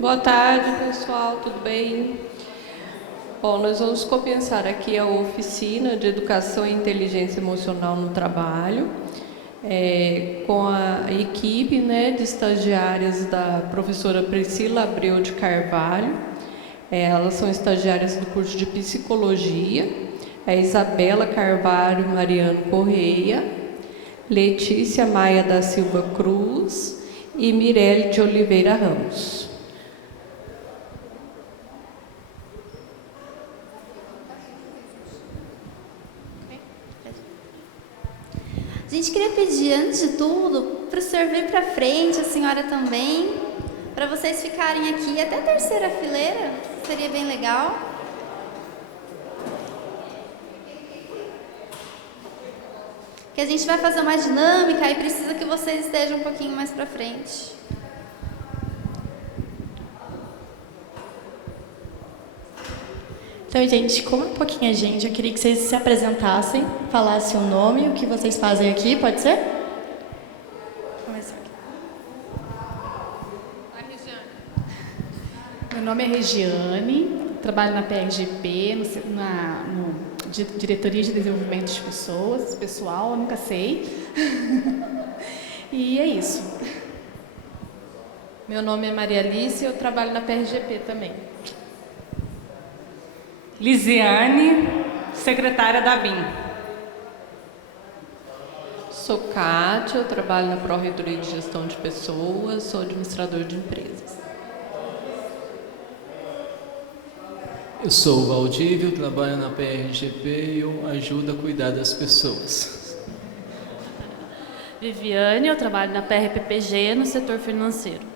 Boa tarde, pessoal, tudo bem? Bom, nós vamos começar aqui a oficina de Educação e Inteligência Emocional no Trabalho, com a equipe de estagiárias da professora Priscila Abreu de Carvalho. Elas são estagiárias do curso de Psicologia, a Isabela Carvalho Mariano Correia, Letícia Maia da Silva Cruz e Mirelle de Oliveira Ramos. A gente queria pedir, antes de tudo, para o senhor vir para frente, a senhora também, para vocês ficarem aqui até a terceira fileira, seria bem legal. Que a gente vai fazer uma dinâmica e precisa que vocês estejam um pouquinho mais para frente. Então, gente, como é pouquinha gente, eu queria que vocês se apresentassem, falassem o nome, o que vocês fazem aqui, pode ser? Começar aqui. Meu nome é Regiane, trabalho na PRGP, na Diretoria de Desenvolvimento de Pessoas, pessoal, eu nunca sei. E é isso. Meu nome é Maria Alice e eu trabalho na PRGP também. Lisiane, secretária da BIM. Sou Kátia, eu trabalho na Pró-Reitoria de Gestão de Pessoas, sou administrador de empresas. Eu sou o Valdívio, trabalho na PRGP e eu ajudo a cuidar das pessoas. Viviane, eu trabalho na PRPPG no setor financeiro.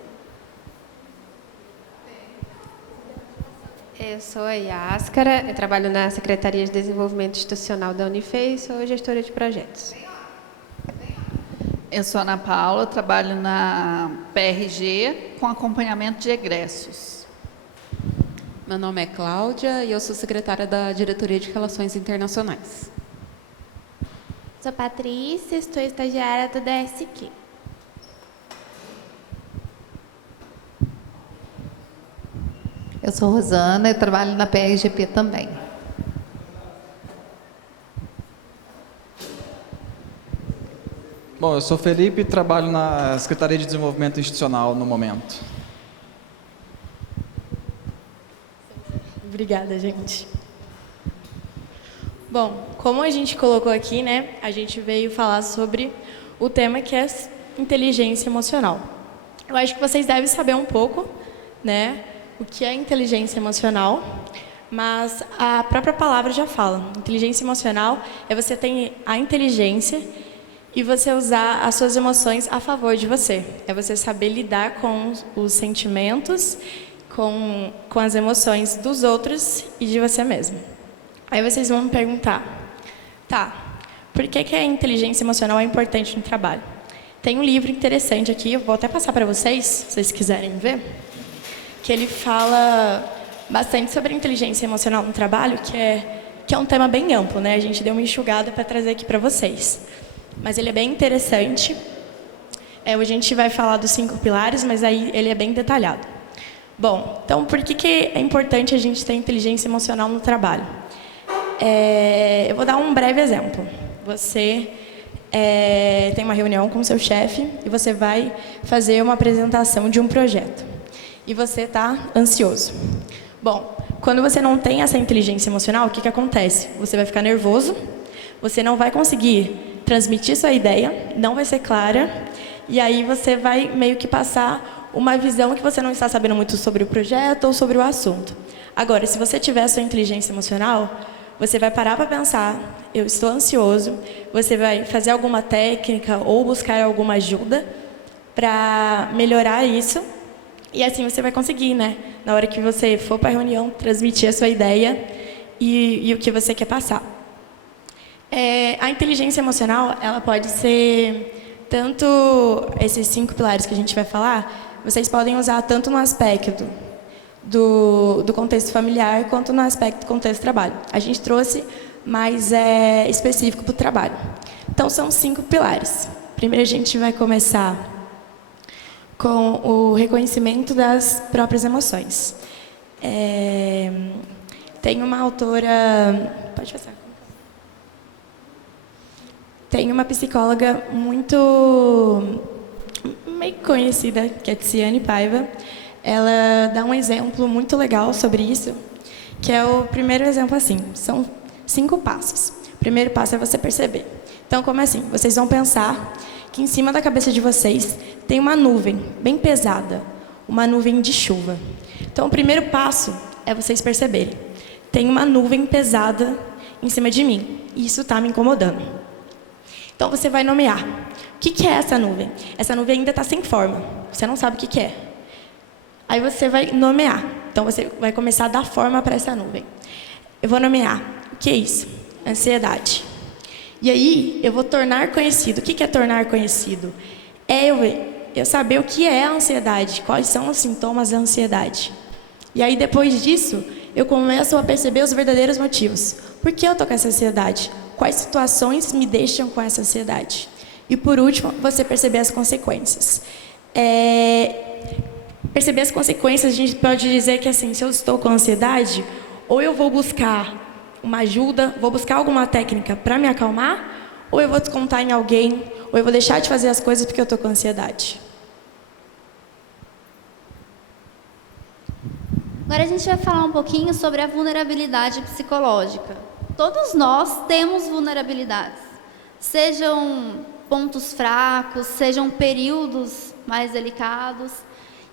Eu sou a Yáscara, eu trabalho na Secretaria de Desenvolvimento Institucional da Unifei e sou gestora de projetos. Eu sou a Ana Paula, eu trabalho na PRG com acompanhamento de egressos. Meu nome é Cláudia e eu sou secretária da Diretoria de Relações Internacionais. Sou Patrícia, estou estagiária do DSQ. Eu sou Rosana, eu trabalho na PRGP também. Bom, eu sou Felipe e trabalho na Secretaria de Desenvolvimento Institucional no momento. Obrigada, gente. Bom, como a gente colocou aqui, a gente veio falar sobre o tema que é inteligência emocional. Eu acho que vocês devem saber um pouco, o que é inteligência emocional, mas a própria palavra já fala. Inteligência emocional é você ter a inteligência e você usar as suas emoções a favor de você. É você saber lidar com os sentimentos, com as emoções dos outros e de você mesmo. Aí vocês vão me perguntar, por que a inteligência emocional é importante no trabalho? Tem um livro interessante aqui, eu vou até passar para vocês, se vocês quiserem ver, que ele fala bastante sobre inteligência emocional no trabalho, que é um tema bem amplo, A gente deu uma enxugada para trazer aqui para vocês. Mas ele é bem interessante. A gente vai falar dos 5 pilares, mas aí ele é bem detalhado. Bom, então por que é importante a gente ter inteligência emocional no trabalho? Eu vou dar um breve exemplo. Você tem uma reunião com o seu chefe e você vai fazer uma apresentação de um projeto. E você está ansioso. Bom, quando você não tem essa inteligência emocional, o que acontece? Você vai ficar nervoso, você não vai conseguir transmitir sua ideia, não vai ser clara, e aí você vai meio que passar uma visão que você não está sabendo muito sobre o projeto ou sobre o assunto. Agora, se você tiver a sua inteligência emocional, você vai parar para pensar, eu estou ansioso, você vai fazer alguma técnica ou buscar alguma ajuda para melhorar isso. E assim você vai conseguir, na hora que você for para a reunião, transmitir a sua ideia e o que você quer passar. A inteligência emocional, ela pode ser tanto esses 5 pilares que a gente vai falar, vocês podem usar tanto no aspecto do contexto familiar quanto no aspecto do contexto do trabalho. A gente trouxe mais específico para o trabalho. Então, são 5 pilares. Primeiro, a gente vai começar com o reconhecimento das próprias emoções. Tem uma autora... Pode passar. Tem uma psicóloga muito meio conhecida, que é Tiziane Paiva. Ela dá um exemplo muito legal sobre isso, que é o primeiro exemplo assim. São 5 passos. O primeiro passo é você perceber. Então, como é assim? Vocês vão pensar que em cima da cabeça de vocês tem uma nuvem bem pesada, uma nuvem de chuva. Então, o primeiro passo é vocês perceberem. Tem uma nuvem pesada em cima de mim, e isso está me incomodando. Então, você vai nomear. O que é essa nuvem? Essa nuvem ainda está sem forma, você não sabe o que é. Aí você vai nomear. Então, você vai começar a dar forma para essa nuvem. Eu vou nomear. O que é isso? Ansiedade. E aí, eu vou tornar conhecido. O que é tornar conhecido? É eu saber o que é a ansiedade, quais são os sintomas da ansiedade. E aí, depois disso, eu começo a perceber os verdadeiros motivos. Por que eu estou com essa ansiedade? Quais situações me deixam com essa ansiedade? E, por último, você perceber as consequências. Perceber as consequências, a gente pode dizer que, assim, se eu estou com ansiedade, ou eu vou buscar uma ajuda, vou buscar alguma técnica para me acalmar, ou eu vou descontar em alguém, ou eu vou deixar de fazer as coisas porque eu estou com ansiedade. Agora a gente vai falar um pouquinho sobre a vulnerabilidade psicológica. Todos nós temos vulnerabilidades, sejam pontos fracos, sejam períodos mais delicados.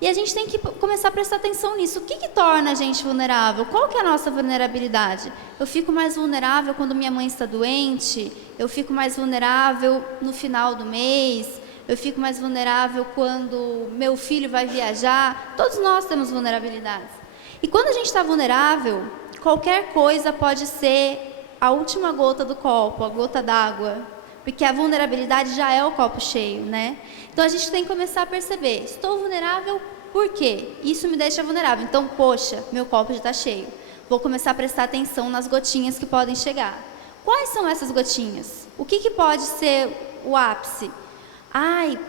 E a gente tem que começar a prestar atenção nisso. O que torna a gente vulnerável? Qual que é a nossa vulnerabilidade? Eu fico mais vulnerável quando minha mãe está doente? Eu fico mais vulnerável no final do mês? Eu fico mais vulnerável quando meu filho vai viajar? Todos nós temos vulnerabilidades. E quando a gente está vulnerável, qualquer coisa pode ser a última gota do copo, a gota d'água. Porque a vulnerabilidade já é o copo cheio, né? Então a gente tem que começar a perceber, estou vulnerável por quê? Isso me deixa vulnerável. Então, poxa, meu copo já está cheio. Vou começar a prestar atenção nas gotinhas que podem chegar. Quais são essas gotinhas? O que pode ser o ápice?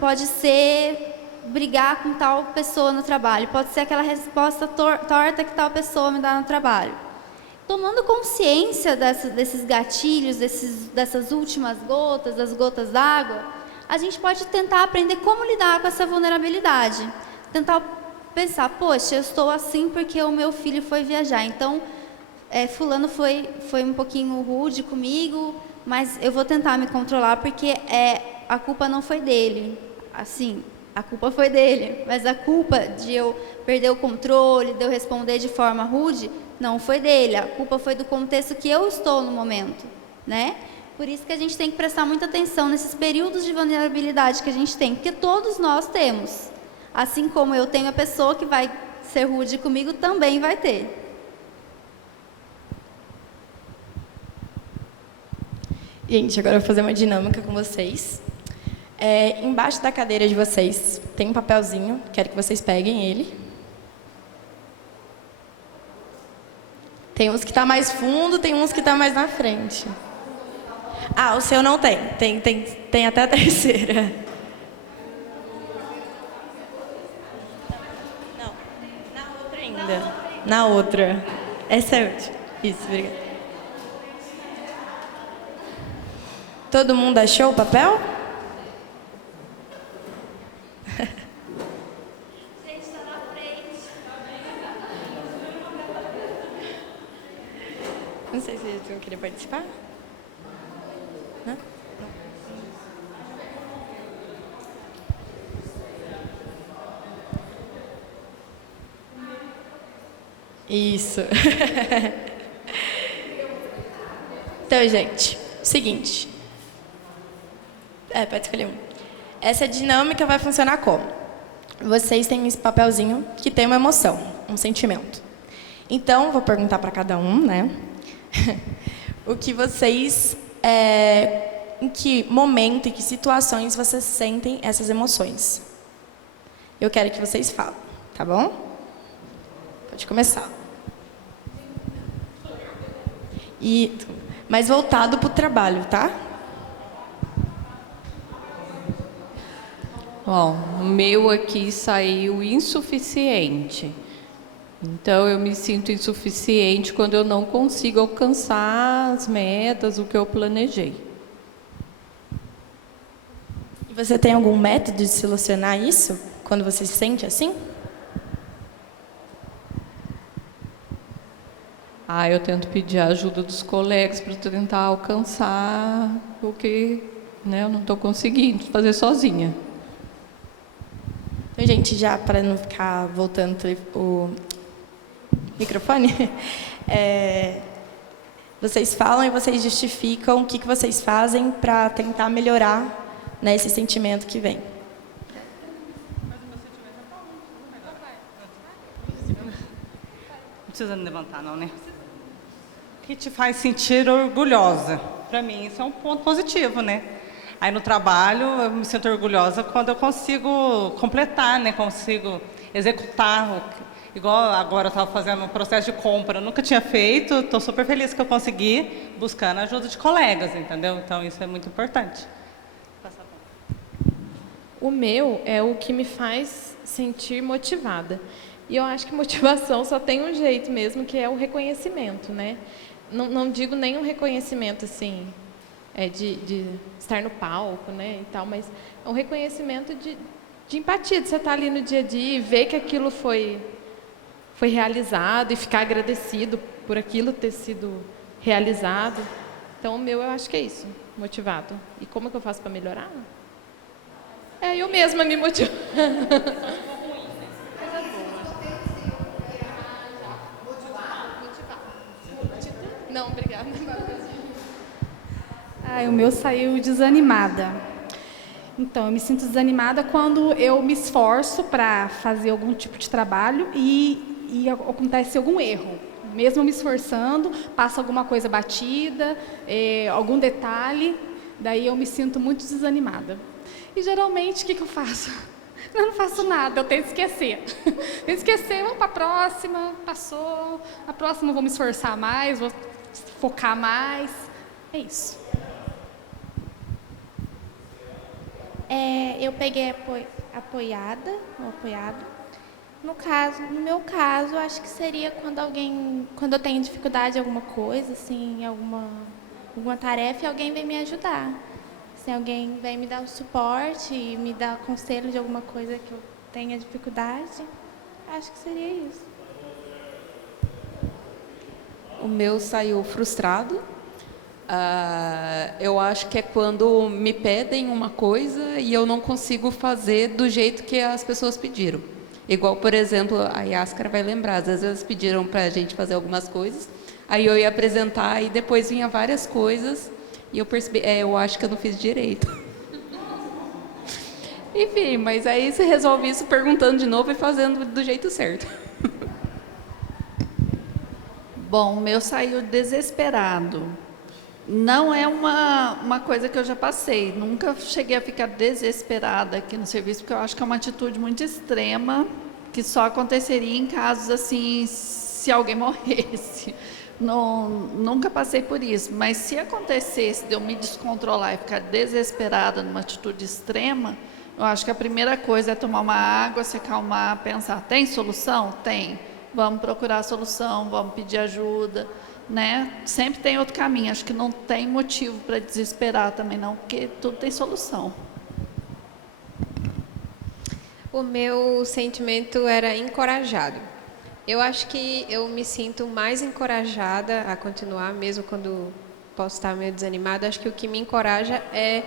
Pode ser brigar com tal pessoa no trabalho. Pode ser aquela resposta torta que tal pessoa me dá no trabalho. Tomando consciência desses gatilhos, dessas últimas gotas, das gotas d'água, a gente pode tentar aprender como lidar com essa vulnerabilidade. Tentar pensar, poxa, eu estou assim porque o meu filho foi viajar. Então, fulano foi um pouquinho rude comigo, mas eu vou tentar me controlar porque a culpa não foi dele. Assim, a culpa foi dele, mas a culpa de eu perder o controle, de eu responder de forma rude, não foi dele. A culpa foi do contexto que eu estou no momento, né? Por isso que a gente tem que prestar muita atenção nesses períodos de vulnerabilidade que a gente tem, porque todos nós temos. Assim como eu tenho a pessoa que vai ser rude comigo, também vai ter. Gente, agora eu vou fazer uma dinâmica com vocês. Embaixo da cadeira de vocês tem um papelzinho, quero que vocês peguem ele. Tem uns que está mais fundo, tem uns que está mais na frente. O seu não tem. Tem até a terceira. Não, na outra ainda. Na outra. Essa é a última. Isso, obrigada. Todo mundo achou o papel? Gente, está na frente. Não sei se vocês vão querer participar. Não? Isso. Então, gente, seguinte. Pode escolher um. Essa dinâmica vai funcionar como? Vocês têm esse papelzinho que tem uma emoção, um sentimento. Então, vou perguntar para cada um, né? O que vocês... em que momento, em que situações vocês sentem essas emoções? Eu quero que vocês falem, tá bom? Pode começar. Mas voltado para o trabalho, tá? Bom, o meu aqui saiu insuficiente. Então, eu me sinto insuficiente quando eu não consigo alcançar as metas, o que eu planejei. E você tem algum método de solucionar isso, quando você se sente assim? Eu tento pedir a ajuda dos colegas para tentar alcançar o que, né, eu não estou conseguindo fazer sozinha. Então, gente, já para não ficar voltando o microfone, vocês falam e vocês justificam o que vocês fazem para tentar melhorar, né, esse sentimento que vem. Não precisa levantar, não, né? O que te faz sentir orgulhosa? Para mim, isso é um ponto positivo, né? Aí no trabalho, eu me sinto orgulhosa quando eu consigo completar, né? Consigo executar. Igual agora eu estava fazendo um processo de compra, eu nunca tinha feito, estou super feliz que eu consegui, buscando a ajuda de colegas, entendeu? Então, isso é muito importante. O meu é o que me faz sentir motivada. E eu acho que motivação só tem um jeito mesmo, que é o reconhecimento, né? Não digo nem um reconhecimento assim, de estar no palco, né, e tal, mas é um reconhecimento de empatia, de você estar ali no dia a dia e ver que aquilo foi realizado e ficar agradecido por aquilo ter sido realizado. Então, o meu, eu acho que é isso, motivado. E como é que eu faço para melhorar? Eu mesma me motivo. Não, obrigada. O meu saiu desanimada. Então, eu me sinto desanimada quando eu me esforço para fazer algum tipo de trabalho e acontece algum erro. Mesmo me esforçando, passa alguma coisa batida, algum detalhe, daí eu me sinto muito desanimada. E geralmente, o que eu faço? Eu não faço nada, eu tento esquecer. Tento esquecer, vamos para a próxima, passou, a próxima eu vou me esforçar mais, vou focar mais, é isso. Eu peguei apoiada, ou apoiado. No meu caso, acho que seria quando eu tenho dificuldade em alguma coisa, assim, alguma tarefa, e alguém vem me ajudar. Se alguém vem me dar um suporte e me dar conselho de alguma coisa que eu tenha dificuldade, acho que seria isso. O meu saiu frustrado. Eu acho que é quando me pedem uma coisa e eu não consigo fazer do jeito que as pessoas pediram. Igual, por exemplo, a Yaskara vai lembrar, às vezes eles pediram para a gente fazer algumas coisas, aí eu ia apresentar e depois vinha várias coisas e eu percebi, eu acho que eu não fiz direito. Enfim, mas aí você resolve isso perguntando de novo e fazendo do jeito certo. Bom, o meu saiu desesperado. Não é uma coisa que eu já passei. Nunca cheguei a ficar desesperada aqui no serviço, porque eu acho que é uma atitude muito extrema, que só aconteceria em casos assim, se alguém morresse. Nunca passei por isso, mas se acontecesse de eu me descontrolar e ficar desesperada numa atitude extrema, eu acho que a primeira coisa é tomar uma água, se acalmar, pensar, tem solução? Tem. Vamos procurar a solução, vamos pedir ajuda, né? Sempre tem outro caminho, acho que não tem motivo para desesperar também não, porque tudo tem solução. O meu sentimento era encorajado. Eu acho que eu me sinto mais encorajada a continuar, mesmo quando posso estar meio desanimada. Acho que o que me encoraja é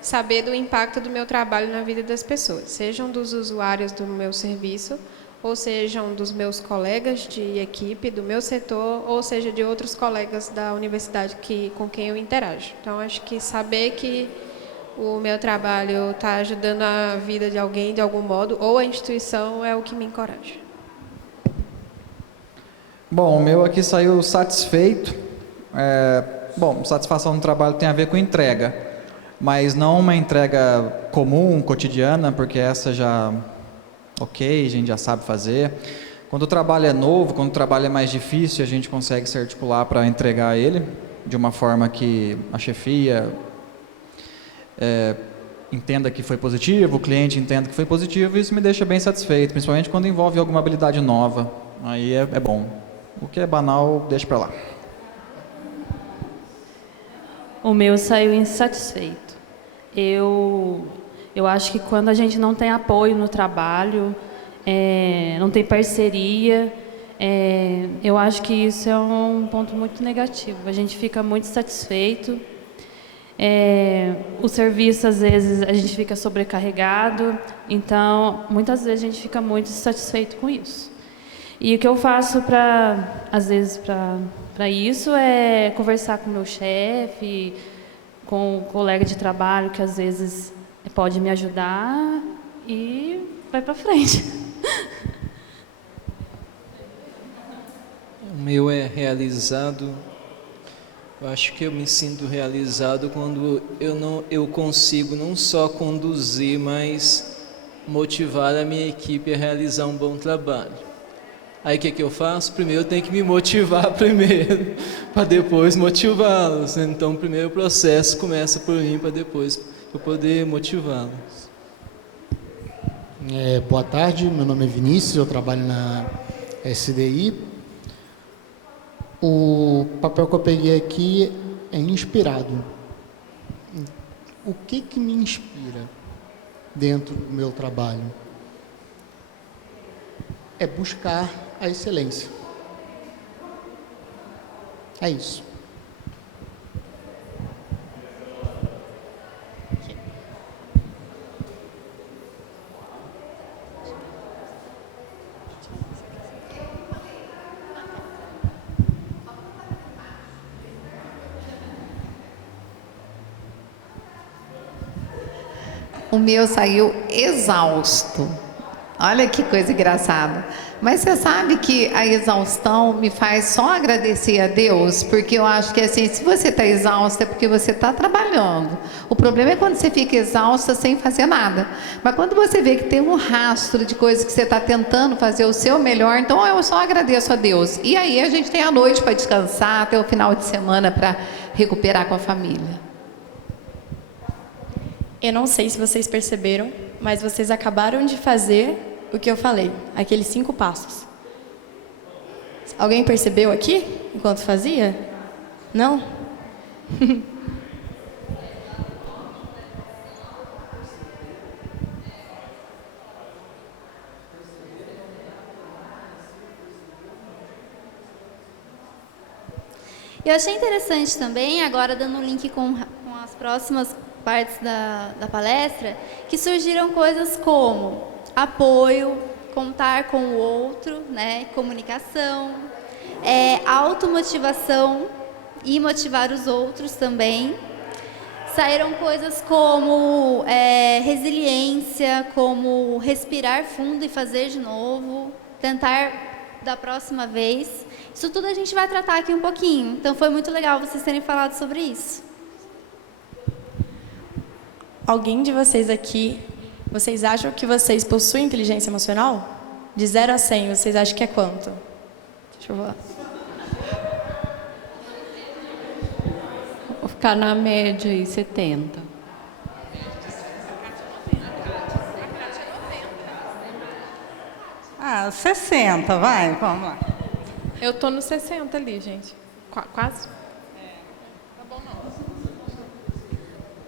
saber do impacto do meu trabalho na vida das pessoas, sejam dos usuários do meu serviço, ou sejam dos meus colegas de equipe, do meu setor, ou seja, de outros colegas da universidade com quem eu interajo. Então, acho que saber que o meu trabalho está ajudando a vida de alguém de algum modo, ou a instituição, é o que me encoraja. Bom, o meu aqui saiu satisfeito. Bom, satisfação no trabalho tem a ver com entrega, mas não uma entrega comum, cotidiana, porque essa já... ok, a gente já sabe fazer. Quando o trabalho é novo, quando o trabalho é mais difícil, a gente consegue se articular para entregar ele de uma forma que a chefia entenda que foi positivo, o cliente entenda que foi positivo, isso me deixa bem satisfeito, principalmente quando envolve alguma habilidade nova. Aí é bom. O que é banal, deixa para lá. O meu saiu insatisfeito. Eu acho que quando a gente não tem apoio no trabalho, não tem parceria, eu acho que isso é um ponto muito negativo. A gente fica muito insatisfeito. O serviço, às vezes, a gente fica sobrecarregado. Então, muitas vezes, a gente fica muito insatisfeito com isso. E o que eu faço, às vezes, para isso é conversar com o meu chefe, com o colega de trabalho, que às vezes pode me ajudar, e vai para frente. O meu é realizado. Eu acho que eu me sinto realizado quando eu consigo não só conduzir, mas motivar a minha equipe a realizar um bom trabalho. Aí o que eu faço? Primeiro eu tenho que me motivar primeiro, para depois motivá-los. Então, primeiro o processo começa por mim, para depois eu poder motivá-los. Boa tarde, meu nome é Vinícius, eu trabalho na SDI. O papel que eu peguei aqui é inspirado. O que me inspira dentro do meu trabalho? É buscar a excelência. É isso. O meu saiu exausto. Olha que coisa engraçada. Mas você sabe que a exaustão me faz só agradecer a Deus, porque eu acho que assim, se você está exausta é porque você está trabalhando. O problema é quando você fica exausta sem fazer nada. Mas quando você vê que tem um rastro de coisas que você está tentando fazer o seu melhor, então eu só agradeço a Deus. E aí a gente tem a noite para descansar, até o final de semana para recuperar com a família. Eu não sei se vocês perceberam, mas vocês acabaram de fazer o que eu falei, aqueles 5 passos. Alguém percebeu aqui, enquanto fazia? Não? Eu achei interessante também, agora dando um link com as próximas partes da palestra, que surgiram coisas como apoio, contar com o outro, né, comunicação, automotivação e motivar os outros também. Saíram coisas como resiliência, como respirar fundo e fazer de novo, tentar da próxima vez. Isso tudo a gente vai tratar aqui um pouquinho. Então foi muito legal vocês terem falado sobre isso. Alguém de vocês aqui, vocês acham que vocês possuem inteligência emocional? De 0 a 100, vocês acham que é quanto? Deixa eu ver. Vou ficar na média aí, 70. Ah, 60, vai, vamos lá. Eu tô no 60 ali, gente. Quase.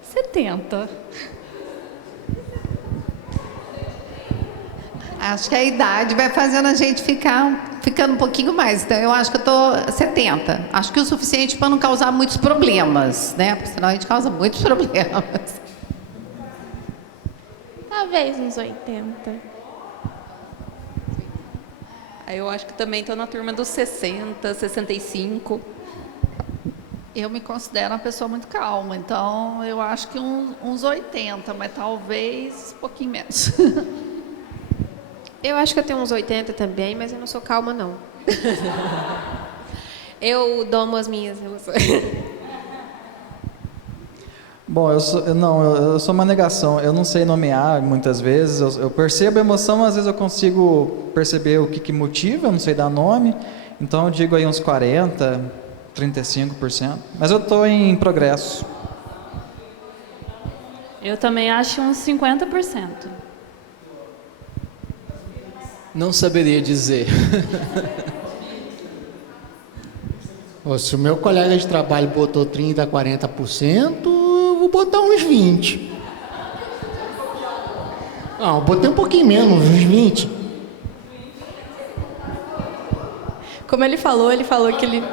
70. Acho que a idade vai fazendo a gente ficando um pouquinho mais. Então, eu acho que eu estou 70. Acho que é o suficiente para não causar muitos problemas, né? Porque senão a gente causa muitos problemas. Talvez uns 80. Eu acho que também estou na turma dos 60, 65. Eu me considero uma pessoa muito calma, então eu acho que uns 80, mas talvez um pouquinho menos. Eu acho que eu tenho uns 80 também, mas eu não sou calma, não. Eu domo as minhas emoções. Bom, eu sou uma negação. Eu não sei nomear muitas vezes. Eu percebo a emoção, às vezes eu consigo perceber o que motiva, eu não sei dar nome. Então eu digo aí uns 40, 35%. Mas eu estou em progresso. Eu também acho uns 50%. Não saberia dizer. Se o meu colega de trabalho botou 30%, 40%, eu vou botar uns 20%. Não, eu botei um pouquinho menos, uns 20%. Como ele falou que ele...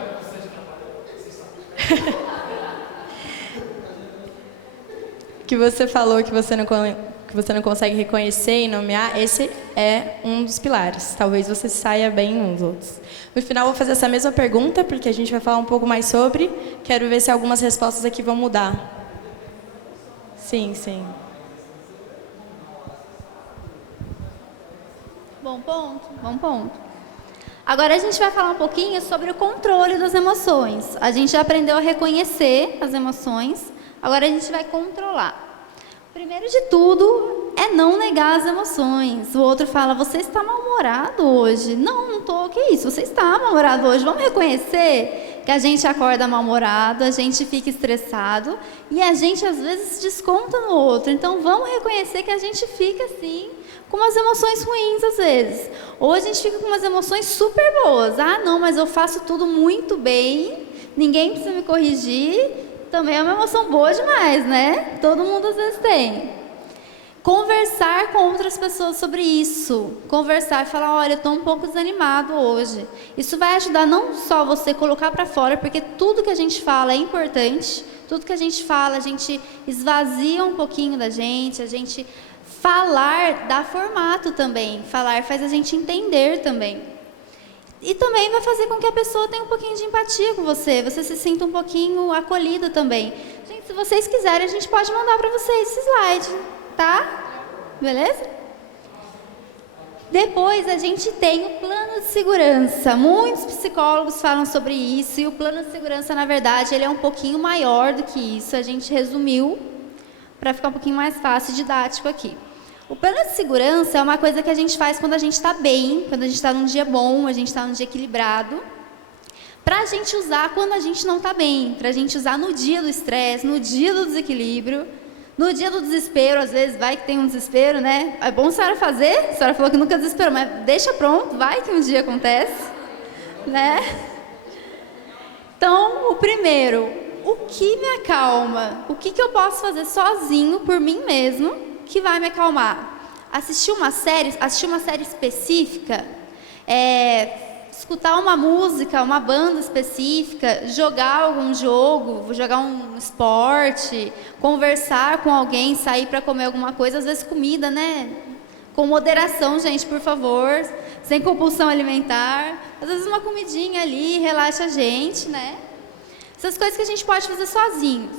que você falou que você não consegue reconhecer e nomear, esse é um dos pilares. Talvez você saia bem nos outros. No final, vou fazer essa mesma pergunta, porque a gente vai falar um pouco mais sobre. Quero ver se algumas respostas aqui vão mudar. Sim, sim. Bom ponto. Agora a gente vai falar um pouquinho sobre o controle das emoções. A gente já aprendeu a reconhecer as emoções, agora a gente vai controlar. Primeiro de tudo é não negar as emoções. O outro fala, você está mal-humorado hoje. Não estou, que isso? Você está mal-humorado hoje. Vamos reconhecer que a gente acorda mal-humorado, a gente fica estressado e a gente às vezes se desconta no outro. Então vamos reconhecer que a gente fica assim, com umas emoções ruins às vezes. Ou a gente fica com umas emoções super boas. Ah, não, mas eu faço tudo muito bem, ninguém precisa me corrigir. Também é uma emoção boa demais, né? Todo mundo às vezes tem. Conversar com outras pessoas sobre isso. Conversar e falar, olha, eu estou um pouco desanimado hoje. Isso vai ajudar não só você colocar para fora, porque tudo que a gente fala é importante. Tudo que a gente fala, a gente esvazia um pouquinho da gente. A gente falar dá formato também. Falar faz a gente entender também. E também vai fazer com que a pessoa tenha um pouquinho de empatia com você. Você se sinta um pouquinho acolhido também. Gente, se vocês quiserem, a gente pode mandar para vocês esse slide, tá? Beleza? Depois a gente tem o plano de segurança. Muitos psicólogos falam sobre isso. E o plano de segurança, na verdade, ele é um pouquinho maior do que isso. A gente resumiu para ficar um pouquinho mais fácil e didático aqui. O plano de segurança é uma coisa que a gente faz quando a gente está bem, quando a gente está num dia bom, a gente está num dia equilibrado, para a gente usar quando a gente não está bem, para a gente usar no dia do estresse, no dia do desequilíbrio, no dia do desespero. Às vezes vai que tem um desespero, né? É bom a senhora fazer, a senhora falou que nunca desesperou, mas deixa pronto, vai que um dia acontece, né? Então, o primeiro, o que me acalma? O que eu posso fazer sozinho, por mim mesmo, que vai me acalmar? Assistir uma série específica, escutar uma música, uma banda específica, jogar algum jogo, jogar um esporte, conversar com alguém, sair para comer alguma coisa, às vezes comida, né? Com moderação, gente, por favor, sem compulsão alimentar. Às vezes uma comidinha ali relaxa a gente, né? Essas coisas que a gente pode fazer sozinhos.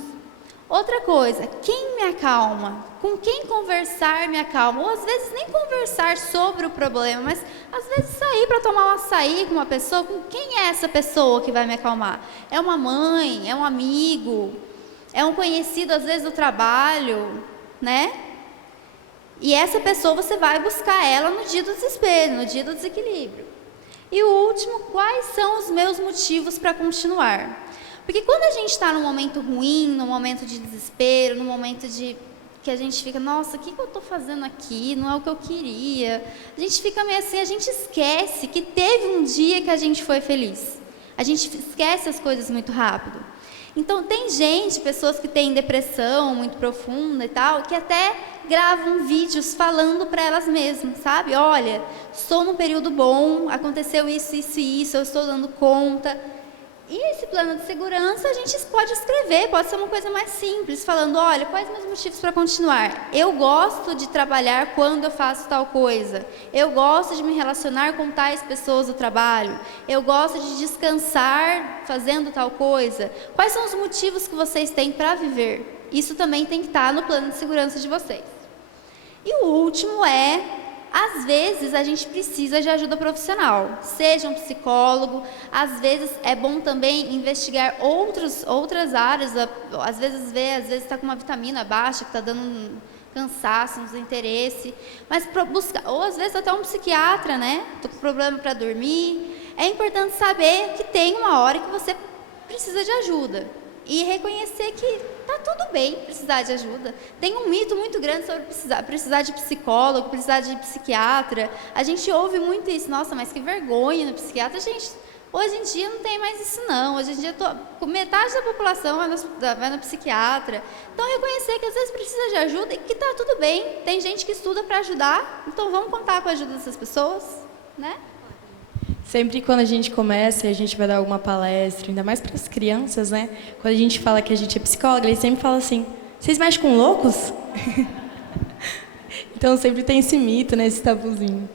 Outra coisa, quem me acalma? Com quem conversar me acalma? Ou às vezes nem conversar sobre o problema, mas às vezes sair para tomar um açaí com uma pessoa. Com quem é essa pessoa que vai me acalmar? É uma mãe? É um amigo? É um conhecido, às vezes, do trabalho, né? E essa pessoa você vai buscar ela no dia do desespero, no dia do desequilíbrio. E o último, quais são os meus motivos para continuar? Porque quando a gente está num momento ruim, num momento de desespero, num momento de que a gente fica, nossa, o que eu estou fazendo aqui? Não é o que eu queria. A gente fica meio assim, a gente esquece que teve um dia que a gente foi feliz. A gente esquece as coisas muito rápido. Então, tem pessoas que têm depressão muito profunda e tal, que até gravam vídeos falando para elas mesmas, sabe? Olha, estou num período bom, aconteceu isso, isso e isso, eu estou dando conta. E esse plano de segurança a gente pode escrever, pode ser uma coisa mais simples, falando, olha, quais meus motivos para continuar? Eu gosto de trabalhar quando eu faço tal coisa. Eu gosto de me relacionar com tais pessoas do trabalho. Eu gosto de descansar fazendo tal coisa. Quais são os motivos que vocês têm para viver? Isso também tem que estar no plano de segurança de vocês. E o último às vezes a gente precisa de ajuda profissional, seja um psicólogo, às vezes é bom também investigar outras áreas, às vezes está com uma vitamina baixa, que está dando um cansaço, um desinteresse, mas buscar, ou às vezes até um psiquiatra, né? Estou com problema para dormir. É importante saber que tem uma hora que você precisa de ajuda e reconhecer que tá tudo bem precisar de ajuda. Tem um mito muito grande sobre precisar de psicólogo, precisar de psiquiatra. A gente ouve muito isso. Nossa, mas que vergonha no psiquiatra. Gente, hoje em dia não tem mais isso não. Hoje em dia metade da população vai no psiquiatra. Então reconhecer que às vezes precisa de ajuda e que tá tudo bem. Tem gente que estuda para ajudar. Então vamos contar com a ajuda dessas pessoas, né? Sempre quando a gente começa, a gente vai dar alguma palestra, ainda mais para as crianças, né? Quando a gente fala que a gente é psicóloga, eles sempre falam assim: vocês mexem com loucos? Então sempre tem esse mito, né? Esse tabuzinho.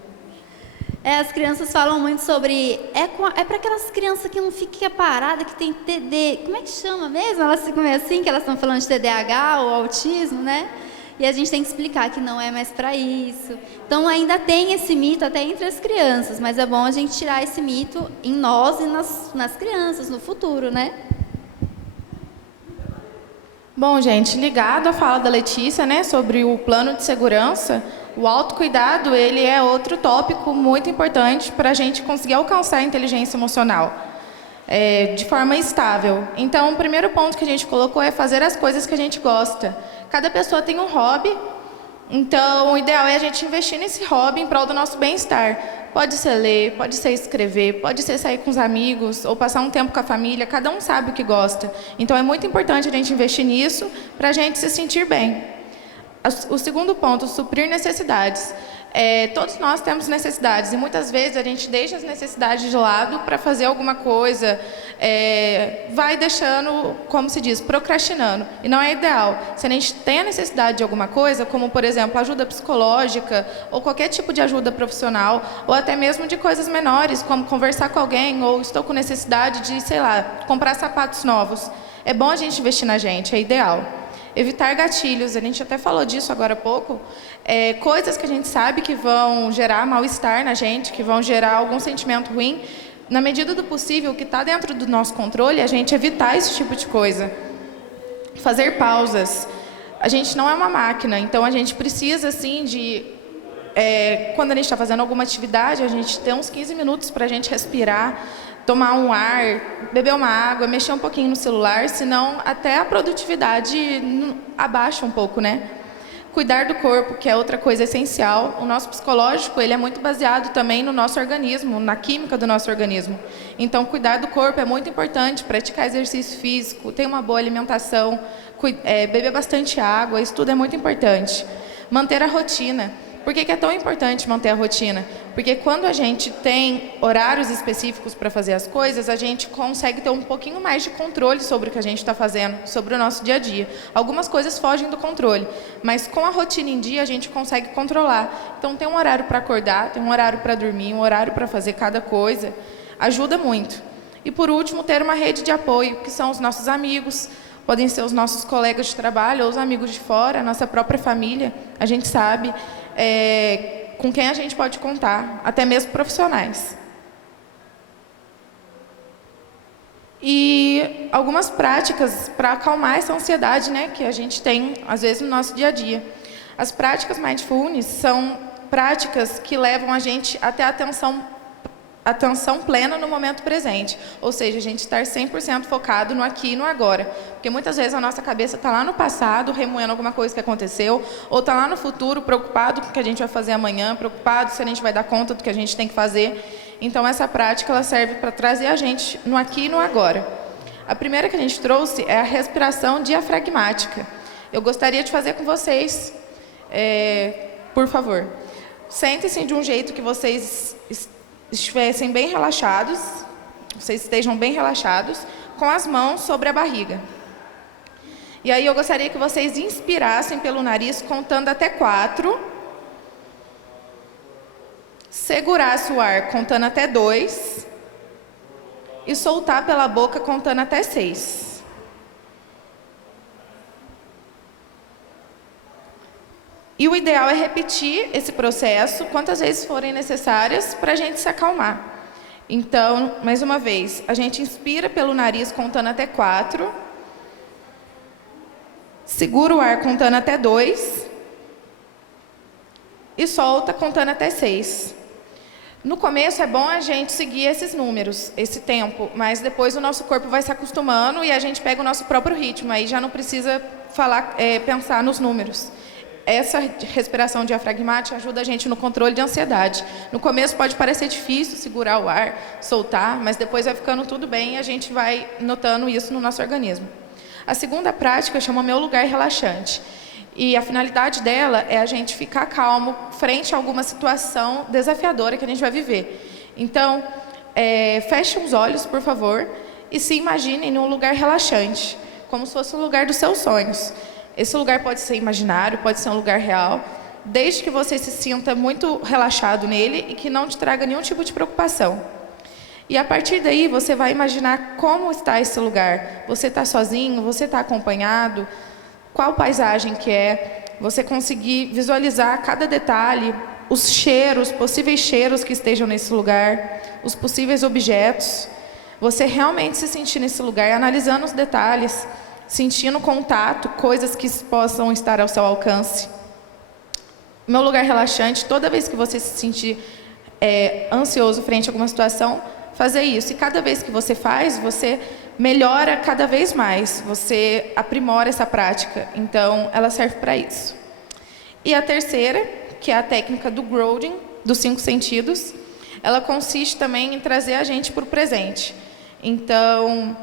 As crianças falam muito sobre... É para aquelas crianças que não ficam paradas, que tem TD... Como é que chama mesmo? Elas ficam meio assim, que elas estão falando de TDAH ou autismo, né? E a gente tem que explicar que não é mais para isso. Então, ainda tem esse mito até entre as crianças, mas é bom a gente tirar esse mito em nós e nas crianças, no futuro, né? Bom, gente, ligado à fala da Letícia, né, sobre o plano de segurança, o autocuidado, ele é outro tópico muito importante para a gente conseguir alcançar a inteligência emocional de forma estável. Então, o primeiro ponto que a gente colocou é fazer as coisas que a gente gosta. Cada pessoa tem um hobby, então o ideal é a gente investir nesse hobby em prol do nosso bem-estar. Pode ser ler, pode ser escrever, pode ser sair com os amigos ou passar um tempo com a família, cada um sabe o que gosta. Então é muito importante a gente investir nisso para a gente se sentir bem. O segundo ponto, suprir necessidades. Todos nós temos necessidades e muitas vezes a gente deixa as necessidades de lado para fazer alguma coisa, vai deixando, como se diz, procrastinando. E não é ideal. Se a gente tem a necessidade de alguma coisa, como, por exemplo, ajuda psicológica ou qualquer tipo de ajuda profissional, ou até mesmo de coisas menores, como conversar com alguém, ou estou com necessidade de, sei lá, comprar sapatos novos. É bom a gente investir na gente, é ideal. Evitar gatilhos, a gente até falou disso agora há pouco, coisas que a gente sabe que vão gerar mal-estar na gente, que vão gerar algum sentimento ruim. Na medida do possível, o que está dentro do nosso controle, é a gente evitar esse tipo de coisa. Fazer pausas. A gente não é uma máquina, então a gente precisa, assim, de... quando a gente está fazendo alguma atividade, a gente tem uns 15 minutos para a gente respirar, tomar um ar, beber uma água, mexer um pouquinho no celular, senão até a produtividade abaixa um pouco, né? Cuidar do corpo, que é outra coisa essencial. O nosso psicológico, ele é muito baseado também no nosso organismo, na química do nosso organismo. Então, cuidar do corpo é muito importante, praticar exercício físico, ter uma boa alimentação, beber bastante água, isso tudo é muito importante. Manter a rotina. Por que é tão importante manter a rotina? Porque quando a gente tem horários específicos para fazer as coisas, a gente consegue ter um pouquinho mais de controle sobre o que a gente está fazendo, sobre o nosso dia a dia. Algumas coisas fogem do controle, mas com a rotina em dia a gente consegue controlar. Então, tem um horário para acordar, tem um horário para dormir, um horário para fazer cada coisa, ajuda muito. E, por último, ter uma rede de apoio, que são os nossos amigos, podem ser os nossos colegas de trabalho ou os amigos de fora, a nossa própria família, a gente sabe com quem a gente pode contar, até mesmo profissionais. E algumas práticas para acalmar essa ansiedade, né, que a gente tem, às vezes, no nosso dia a dia. As práticas Mindfulness são práticas que levam a gente até a atenção plena no momento presente, ou seja, a gente estar 100% focado no aqui e no agora, porque muitas vezes a nossa cabeça está lá no passado, remoendo alguma coisa que aconteceu, ou está lá no futuro, preocupado com o que a gente vai fazer amanhã, preocupado se a gente vai dar conta do que a gente tem que fazer. Então, essa prática ela serve para trazer a gente no aqui e no agora. A primeira que a gente trouxe é a respiração diafragmática. Eu gostaria de fazer com vocês, por favor. Sentem-se de um jeito que vocês estivessem bem relaxados, vocês estejam bem relaxados, com as mãos sobre a barriga. E aí eu gostaria que vocês inspirassem pelo nariz, contando até 4. Segurasse o ar, contando até 2. E soltar pela boca, contando até 6. E o ideal é repetir esse processo quantas vezes forem necessárias para a gente se acalmar. Então, mais uma vez, a gente inspira pelo nariz contando até 4. Segura o ar contando até 2. E solta contando até 6. No começo é bom a gente seguir esses números, esse tempo, mas depois o nosso corpo vai se acostumando e a gente pega o nosso próprio ritmo, aí já não precisa pensar nos números. Essa respiração diafragmática ajuda a gente no controle de ansiedade. No começo pode parecer difícil segurar o ar, soltar, mas depois vai ficando tudo bem e a gente vai notando isso no nosso organismo. A segunda prática chama Meu Lugar Relaxante. E a finalidade dela é a gente ficar calmo frente a alguma situação desafiadora que a gente vai viver. Então, feche os olhos, por favor, e se imagine em um lugar relaxante, como se fosse o lugar dos seus sonhos. Esse lugar pode ser imaginário, pode ser um lugar real, desde que você se sinta muito relaxado nele e que não te traga nenhum tipo de preocupação. E a partir daí, você vai imaginar como está esse lugar. Você está sozinho? Você está acompanhado? Qual paisagem que é? Você conseguir visualizar cada detalhe, os cheiros, possíveis cheiros que estejam nesse lugar, os possíveis objetos. Você realmente se sentir nesse lugar, analisando os detalhes, sentindo contato, coisas que possam estar ao seu alcance. Meu lugar relaxante, toda vez que você se sentir ansioso frente a alguma situação, fazer isso. E cada vez que você faz, você melhora cada vez mais, você aprimora essa prática. Então, ela serve para isso. E a terceira, que é a técnica do grounding, dos 5 sentidos, ela consiste também em trazer a gente para o presente. Então,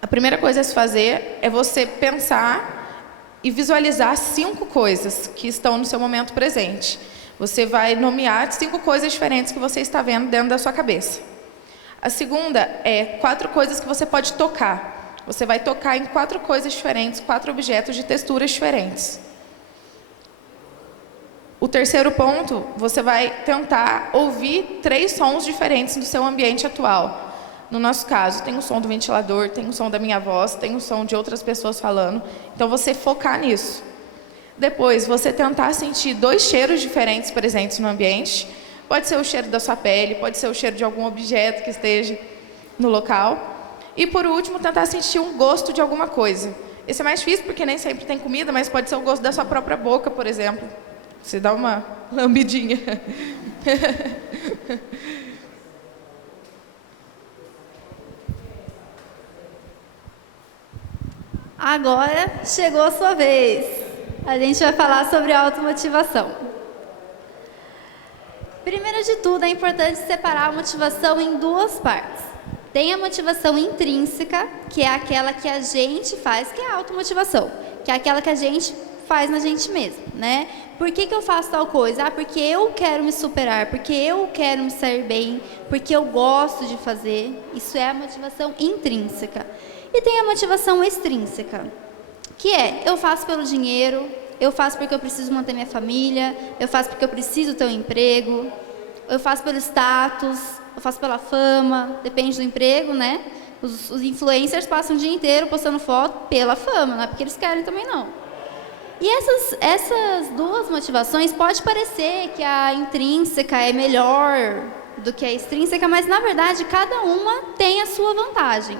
a primeira coisa a se fazer é você pensar e visualizar 5 coisas que estão no seu momento presente. Você vai nomear 5 coisas diferentes que você está vendo dentro da sua cabeça. A segunda é 4 coisas que você pode tocar. Você vai tocar em 4 coisas diferentes, 4 objetos de texturas diferentes. O terceiro ponto, você vai tentar ouvir 3 sons diferentes do seu ambiente atual. No nosso caso, tem o som do ventilador, tem o som da minha voz, tem o som de outras pessoas falando. Então, você focar nisso. Depois, você tentar sentir 2 cheiros diferentes presentes no ambiente. Pode ser o cheiro da sua pele, pode ser o cheiro de algum objeto que esteja no local. E, por último, tentar sentir um gosto de alguma coisa. Esse é mais difícil porque nem sempre tem comida, mas pode ser o gosto da sua própria boca, por exemplo. Você dá uma lambidinha. Agora chegou a sua vez. A gente vai falar sobre automotivação. Primeiro de tudo, é importante separar a motivação em 2 partes. Tem a motivação intrínseca, que é aquela que a gente faz, que é a automotivação, que é aquela que a gente faz na gente mesmo, né? Por que eu faço tal coisa? Ah, porque eu quero me superar, porque eu quero me sair bem, porque eu gosto de fazer. Isso é a motivação intrínseca. E tem a motivação extrínseca, que é, eu faço pelo dinheiro, eu faço porque eu preciso manter minha família, eu faço porque eu preciso ter um emprego, eu faço pelo status, eu faço pela fama, depende do emprego, né? Os influencers passam o dia inteiro postando foto pela fama, não é porque eles querem também não. E essas 2 motivações, pode parecer que a intrínseca é melhor do que a extrínseca, mas na verdade cada uma tem a sua vantagem.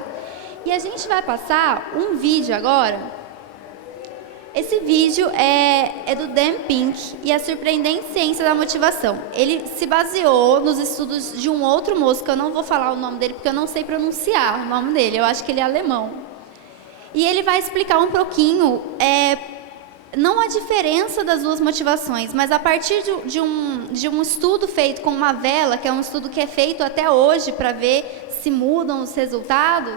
E a gente vai passar um vídeo agora. Esse vídeo é do Dan Pink e a surpreendente ciência da motivação. Ele se baseou nos estudos de um outro moço, que eu não vou falar o nome dele, porque eu não sei pronunciar o nome dele, eu acho que ele é alemão. E ele vai explicar um pouquinho, não a diferença das 2 motivações, mas a partir de um estudo feito com uma vela, que é um estudo que é feito até hoje para ver se mudam os resultados,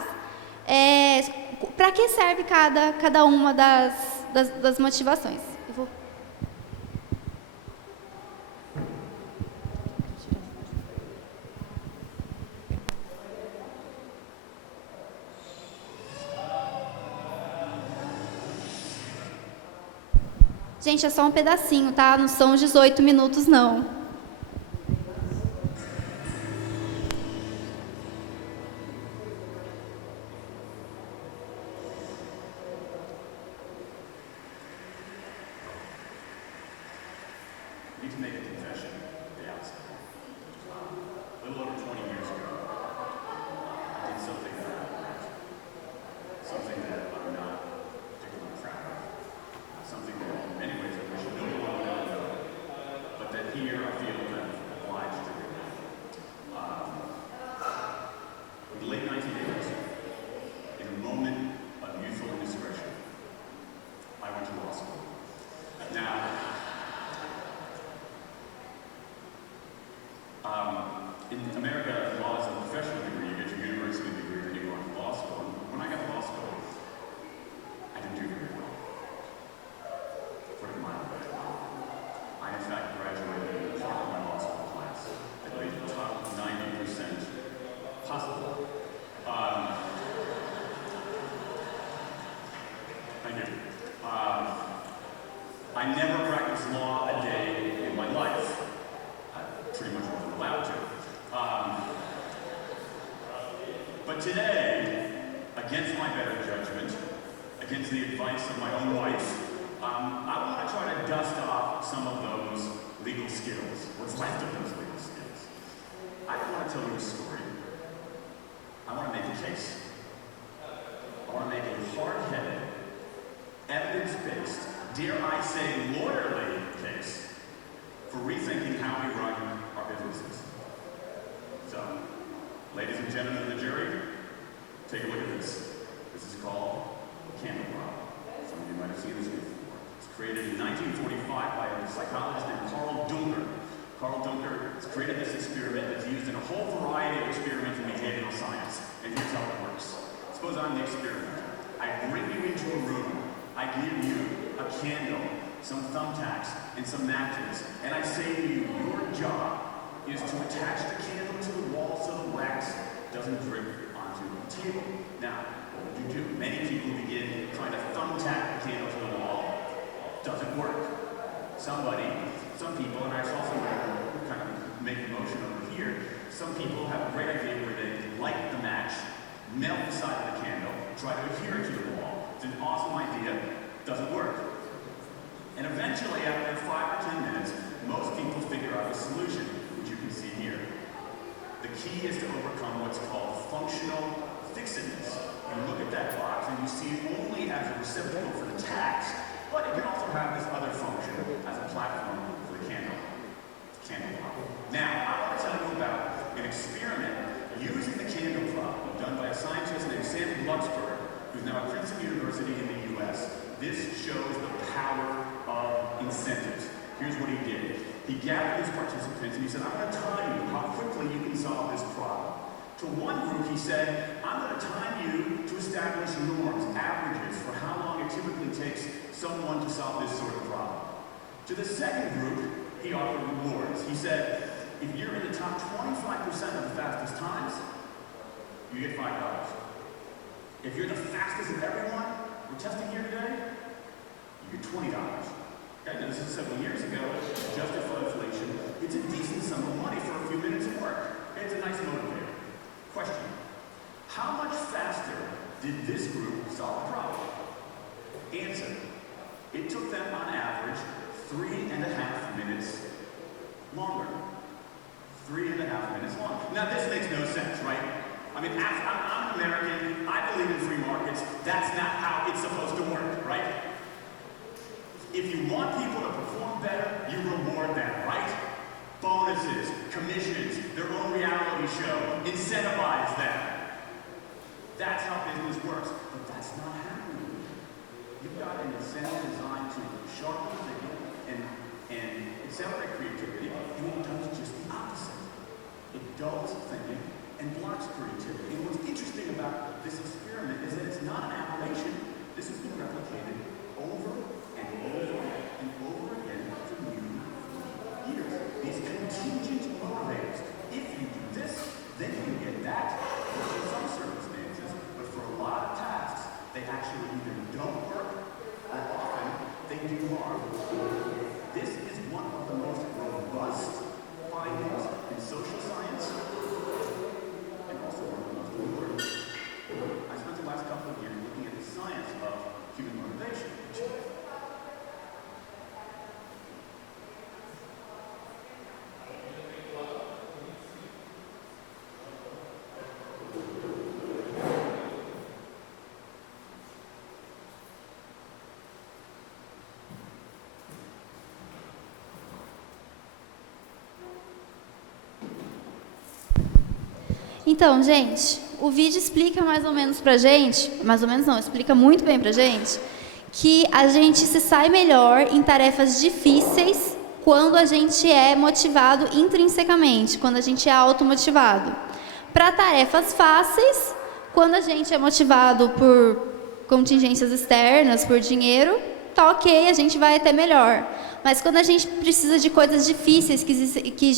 para que serve cada uma das motivações. Gente, é só um pedacinho, tá? Não são 18 minutos, não. Here I never practiced law a day in my life. I pretty much wasn't allowed to. But today, against my better judgment, against the advice of my own wife, I want to try to dust off some of those legal skills, what's left of those legal skills. I don't want to tell you a story. I want to make a case. I want to make a hard-headed, evidence-based, dare I say, lawyerly case for rethinking how we run our businesses. So, ladies and gentlemen of the jury, take a look at this. This is called the candle problem. Some of you might have seen this before. It's created in 1945 by a psychologist named Carl Duncker. Carl Duncker has created this experiment that's used in a whole variety of experiments in behavioral science. And here's how it works. Suppose I'm the experimenter. I bring you into a room. I give you a candle, some thumbtacks, and some matches. And I say to you, your job is to attach the candle to the wall so the wax doesn't drip onto the table. Now, what would you do? Many people begin trying to thumbtack the candle to the wall. Doesn't work. Some people, and I saw somebody kind of make a motion over here, some people have a great idea where they light the match, melt the side of the candle, try to adhere it to the wall. It's an awesome idea. Doesn't work. And eventually, after 5 or 10 minutes, most people figure out a solution, which you can see here. The key is to overcome what's called functional fixedness. You look at that box and you see it only as a receptacle for the tacks, but it can also have this other function as a platform for the candle prop. Now, I want to tell you about an experiment using the candle prop done by a scientist named Sandy Luxford, who's now at Princeton University in the U.S. This shows the power of incentives. Here's what he did. He gathered his participants and he said, I'm going to time you how quickly you can solve this problem. To one group, he said, I'm going to time you to establish norms, averages, for how long it typically takes someone to solve this sort of problem. To the second group, he offered rewards. He said, if you're in the top 25% of the fastest times, you get $5. If you're the fastest of everyone we're testing here today, you get $20. Okay, now this is several years ago, adjusted for inflation. It's a decent sum of money for a few minutes of work. It's a nice motivator. Question, how much faster did this group solve the problem? Answer, it took them on average 3.5 minutes longer. 3.5 minutes longer. Now this makes no sense, right? I mean, I'm an American, I believe in free markets, that's not how it's supposed to work, right? If you want people to perform better, you reward them, right? Bonuses, commissions, their own reality show, incentivize them. That's how business works, but that's not happening. You've got an incentive designed to sharpen thinking and accelerate creativity, and it does just the opposite. It dulls thinking and blocks creativity. And what's interesting about this experiment is that it's not an aberration. This has been replicated over and over and over again for nearly 40 years. These contingent motivators. If you do this, then you get that. In some circumstances, but for a lot of tasks, they actually either don't work or often they do harm. This is one of the most robust findings in social science and also one of the most important. I spent the last couple of years looking at the science of human motivation. Então, gente, o vídeo explica mais ou menos pra gente, mais ou menos não, explica muito bem pra gente, que a gente se sai melhor em tarefas difíceis quando a gente é motivado intrinsecamente, quando a gente é automotivado. Para tarefas fáceis, quando a gente é motivado por contingências externas, por dinheiro, tá ok, a gente vai até melhor. Mas quando a gente precisa de coisas difíceis, que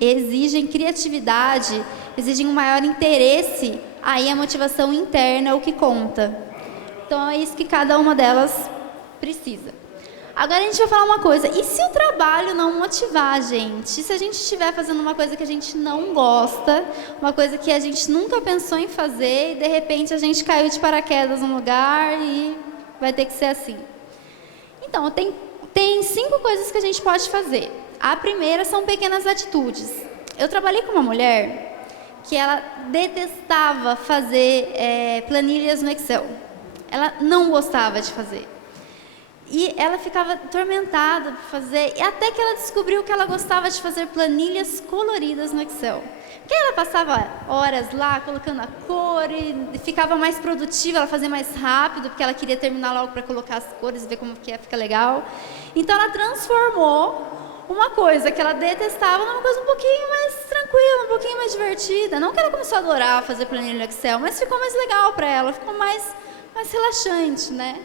exigem criatividade, exigem um maior interesse, aí a motivação interna é o que conta. Então é isso que cada uma delas precisa. Agora a gente vai falar uma coisa, e se o trabalho não motivar a gente? E se a gente estiver fazendo uma coisa que a gente não gosta, uma coisa que a gente nunca pensou em fazer, e de repente a gente caiu de paraquedas num lugar e vai ter que ser assim? Então, tem 5 coisas que a gente pode fazer. A primeira são pequenas atitudes. Eu trabalhei com uma mulher que ela detestava fazer planilhas no Excel. Ela não gostava de fazer. E ela ficava atormentada por fazer, e até que ela descobriu que ela gostava de fazer planilhas coloridas no Excel. Porque ela passava horas lá colocando a cor e ficava mais produtiva, ela fazia mais rápido, porque ela queria terminar logo para colocar as cores e ver como que ia ficar legal. Então ela transformou uma coisa que ela detestava numa coisa um pouquinho mais tranquila, um pouquinho mais divertida. Não que ela começou a adorar fazer planilha no Excel, mas ficou mais legal para ela, ficou mais relaxante, né?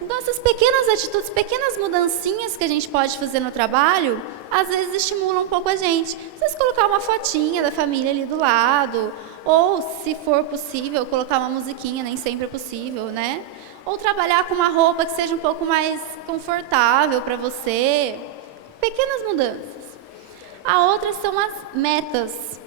Então, essas pequenas atitudes, pequenas mudancinhas que a gente pode fazer no trabalho, às vezes estimulam um pouco a gente. Às vezes colocar uma fotinha da família ali do lado, ou, se for possível, colocar uma musiquinha, nem sempre é possível, né? Ou trabalhar com uma roupa que seja um pouco mais confortável para você. Pequenas mudanças. A outra são as metas.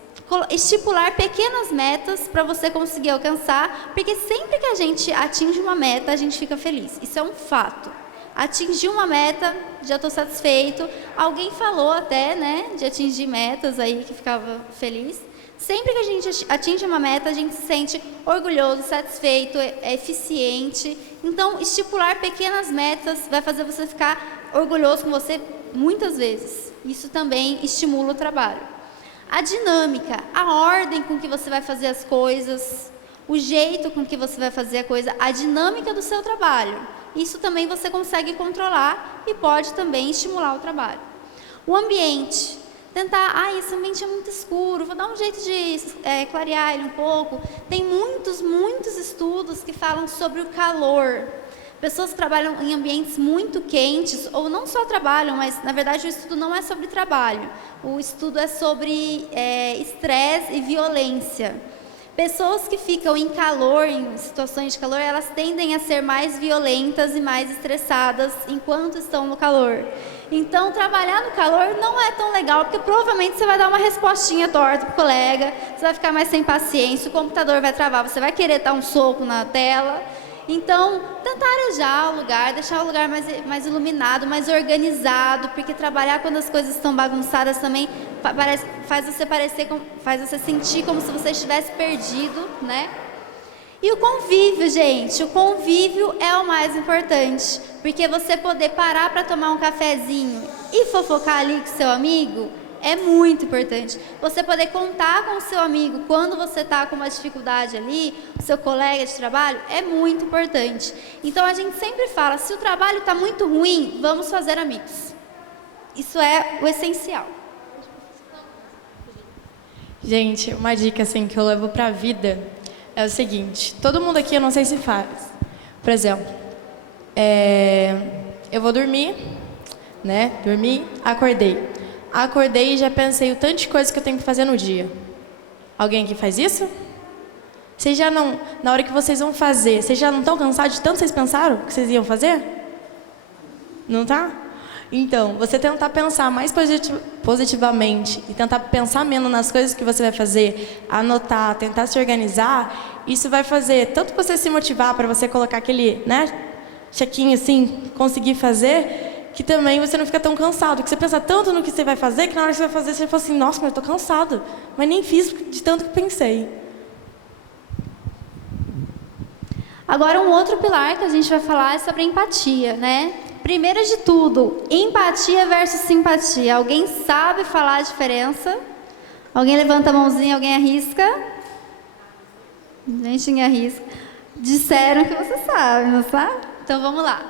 Estipular pequenas metas para você conseguir alcançar, porque sempre que a gente atinge uma meta, a gente fica feliz. Isso é um fato. Atingir uma meta, já estou satisfeito. Alguém falou até, né, de atingir metas aí, que ficava feliz. Sempre que a gente atinge uma meta, a gente se sente orgulhoso, satisfeito, eficiente. Então, estipular pequenas metas vai fazer você ficar orgulhoso com você muitas vezes. Isso também estimula o trabalho. A dinâmica, a ordem com que você vai fazer as coisas, o jeito com que você vai fazer a coisa, a dinâmica do seu trabalho. Isso também você consegue controlar e pode também estimular o trabalho. O ambiente. Tentar, esse ambiente é muito escuro, vou dar um jeito de clarear ele um pouco. Tem muitos estudos que falam sobre o calor. Pessoas que trabalham em ambientes muito quentes, ou não só trabalham, mas na verdade o estudo não é sobre trabalho. O estudo é sobre estresse e violência. Pessoas que ficam em calor, em situações de calor, elas tendem a ser mais violentas e mais estressadas enquanto estão no calor. Então, trabalhar no calor não é tão legal, porque provavelmente você vai dar uma respostinha torta pro colega, você vai ficar mais sem paciência, o computador vai travar, você vai querer dar um soco na tela. Então, tentar arejar o lugar, deixar o lugar mais iluminado, mais organizado, porque trabalhar quando as coisas estão bagunçadas também faz você sentir como se você estivesse perdido, né? E o convívio, gente, o convívio é o mais importante, porque você poder parar para tomar um cafezinho e fofocar ali com seu amigo é muito importante. Você poder contar com o seu amigo quando você está com uma dificuldade ali, o seu colega de trabalho, é muito importante. Então, a gente sempre fala, se o trabalho está muito ruim, vamos fazer amigos. Isso é o essencial. Gente, uma dica assim, que eu levo para a vida é o seguinte, todo mundo aqui, eu não sei se faz. Por exemplo, eu vou dormir, né? Dormi, acordei e já pensei o tanto de coisa que eu tenho que fazer no dia. Alguém aqui faz isso? Vocês já não, na hora que vocês vão fazer, vocês já não estão cansados de tanto que vocês pensaram que vocês iam fazer? Não tá? Então, você tentar pensar mais positivamente e tentar pensar menos nas coisas que você vai fazer, anotar, tentar se organizar, isso vai fazer tanto você se motivar para você colocar aquele, né, chequinho assim, conseguir fazer, que também você não fica tão cansado, que você pensa tanto no que você vai fazer, que na hora que você vai fazer, você fala assim, nossa, mas eu estou cansado, mas nem fiz de tanto que pensei. Agora, um outro pilar que a gente vai falar é sobre empatia, né? Primeiro de tudo, empatia versus simpatia. Alguém sabe falar a diferença? Alguém levanta a mãozinha, alguém arrisca? Gente, ninguém arrisca. Disseram que você sabe, não sabe? Então, vamos lá.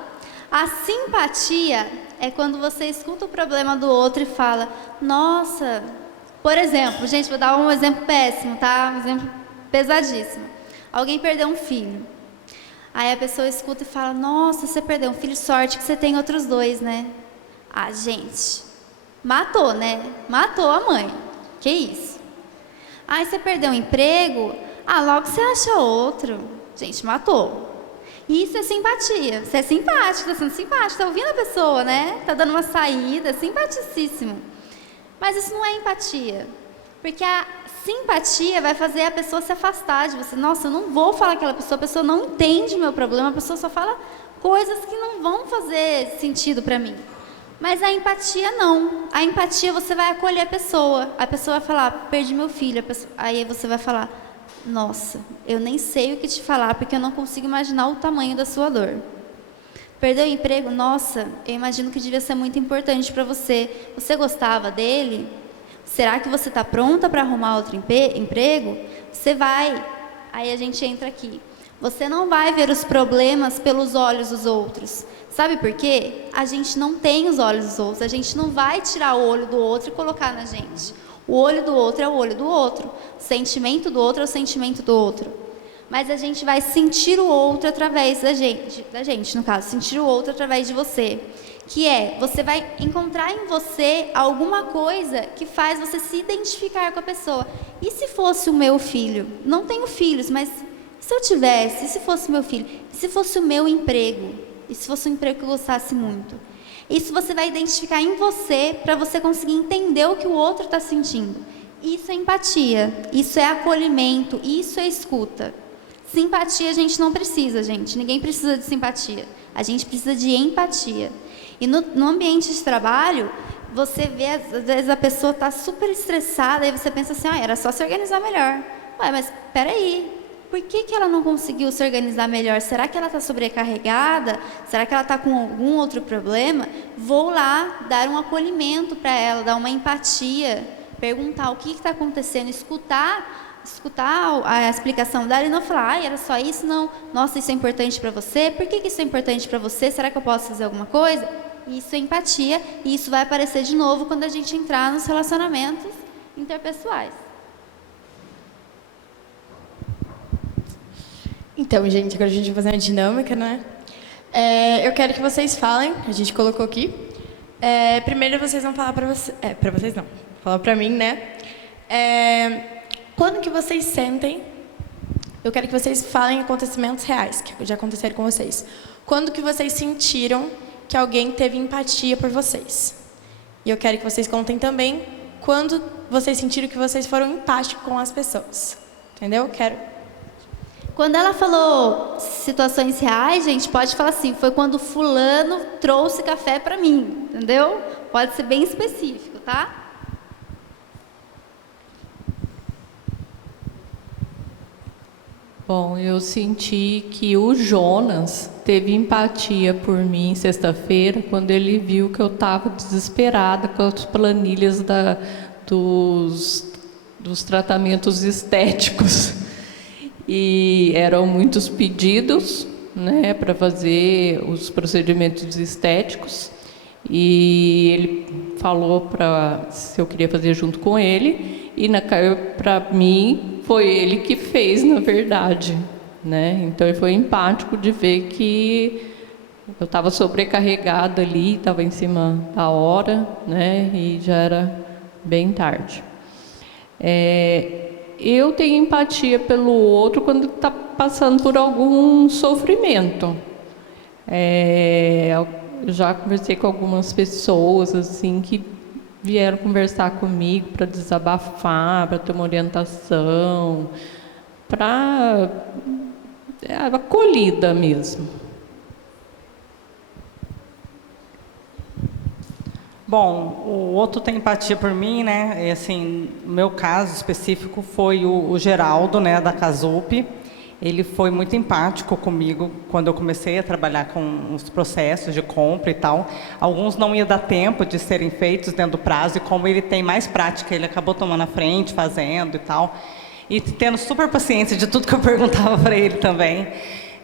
A simpatia é quando você escuta o problema do outro e fala, nossa, por exemplo, gente, vou dar um exemplo péssimo, tá? Um exemplo pesadíssimo. Alguém perdeu um filho. Aí a pessoa escuta e fala, nossa, você perdeu um filho, sorte que você tem outros 2, né? Ah, gente, matou, né? Matou a mãe. Que isso? Aí você perdeu um emprego, logo você acha outro. Gente, matou. Isso é simpatia. Você é simpático, está sendo simpático, está ouvindo a pessoa, né? Está dando uma saída, simpaticíssimo. Mas isso não é empatia. Porque a simpatia vai fazer a pessoa se afastar de você. Nossa, eu não vou falar com aquela pessoa, a pessoa não entende o meu problema, a pessoa só fala coisas que não vão fazer sentido para mim. Mas a empatia não. A empatia você vai acolher a pessoa vai falar, perdi meu filho. Aí você vai falar, nossa, eu nem sei o que te falar, porque eu não consigo imaginar o tamanho da sua dor. Perdeu o emprego? Nossa, eu imagino que devia ser muito importante para você. Você gostava dele? Será que você está pronta para arrumar outro emprego? Você vai. Aí a gente entra aqui. Você não vai ver os problemas pelos olhos dos outros. Sabe por quê? A gente não tem os olhos dos outros. A gente não vai tirar o olho do outro e colocar na gente. O olho do outro é o olho do outro. O sentimento do outro é o sentimento do outro. Mas a gente vai sentir o outro através da gente, no caso, sentir o outro através de você. Que é, você vai encontrar em você alguma coisa que faz você se identificar com a pessoa. E se fosse o meu filho? Não tenho filhos, mas se eu tivesse, e se fosse o meu filho? E se fosse o meu emprego? E se fosse um emprego que eu gostasse muito? Isso você vai identificar em você para você conseguir entender o que o outro está sentindo. Isso é empatia, isso é acolhimento, isso é escuta. Simpatia a gente não precisa, gente. Ninguém precisa de simpatia. A gente precisa de empatia. E no ambiente de trabalho, você vê, às vezes a pessoa está super estressada, e você pensa assim, era só se organizar melhor. Ué, mas espera aí, por que ela não conseguiu se organizar melhor? Será que ela está sobrecarregada? Será que ela está com algum outro problema? Vou lá dar um acolhimento para ela, dar uma empatia, perguntar o que está acontecendo, escutar a explicação dela e não falar, era só isso, não. Nossa, isso é importante para você? Por que isso é importante para você? Será que eu posso fazer alguma coisa? Isso é empatia e isso vai aparecer de novo quando a gente entrar nos relacionamentos interpessoais. Então, gente, agora a gente vai fazer uma dinâmica, né? Eu quero que vocês falem, a gente colocou aqui. Primeiro vocês vão falar para vocês... para vocês não, falar para mim, né? Quando que vocês sentem... Eu quero que vocês falem acontecimentos reais, que já aconteceram com vocês. Quando que vocês sentiram que alguém teve empatia por vocês? E eu quero que vocês contem também quando vocês sentiram que vocês foram empáticos com as pessoas. Entendeu? Quando ela falou situações reais, gente, pode falar assim, foi quando fulano trouxe café para mim, entendeu? Pode ser bem específico, tá? Bom, eu senti que o Jonas teve empatia por mim sexta-feira, quando ele viu que eu estava desesperada com as planilhas dos tratamentos estéticos. E eram muitos pedidos, né, para fazer os procedimentos estéticos. E ele falou se eu queria fazer junto com ele. E para mim foi ele que fez, na verdade, né? Então ele foi empático de ver que eu estava sobrecarregada ali, estava em cima da hora, né? E já era bem tarde. Eu tenho empatia pelo outro quando está passando por algum sofrimento. Eu já conversei com algumas pessoas assim que vieram conversar comigo para desabafar, para ter uma orientação, para acolhida mesmo. Bom, o outro tem empatia por mim, né? E, assim, no meu caso específico foi o Geraldo, né, da Casup. Ele foi muito empático comigo quando eu comecei a trabalhar com os processos de compra e tal. Alguns não ia dar tempo de serem feitos dentro do prazo, e como ele tem mais prática, ele acabou tomando a frente, fazendo e tal. E tendo super paciência de tudo que eu perguntava para ele também.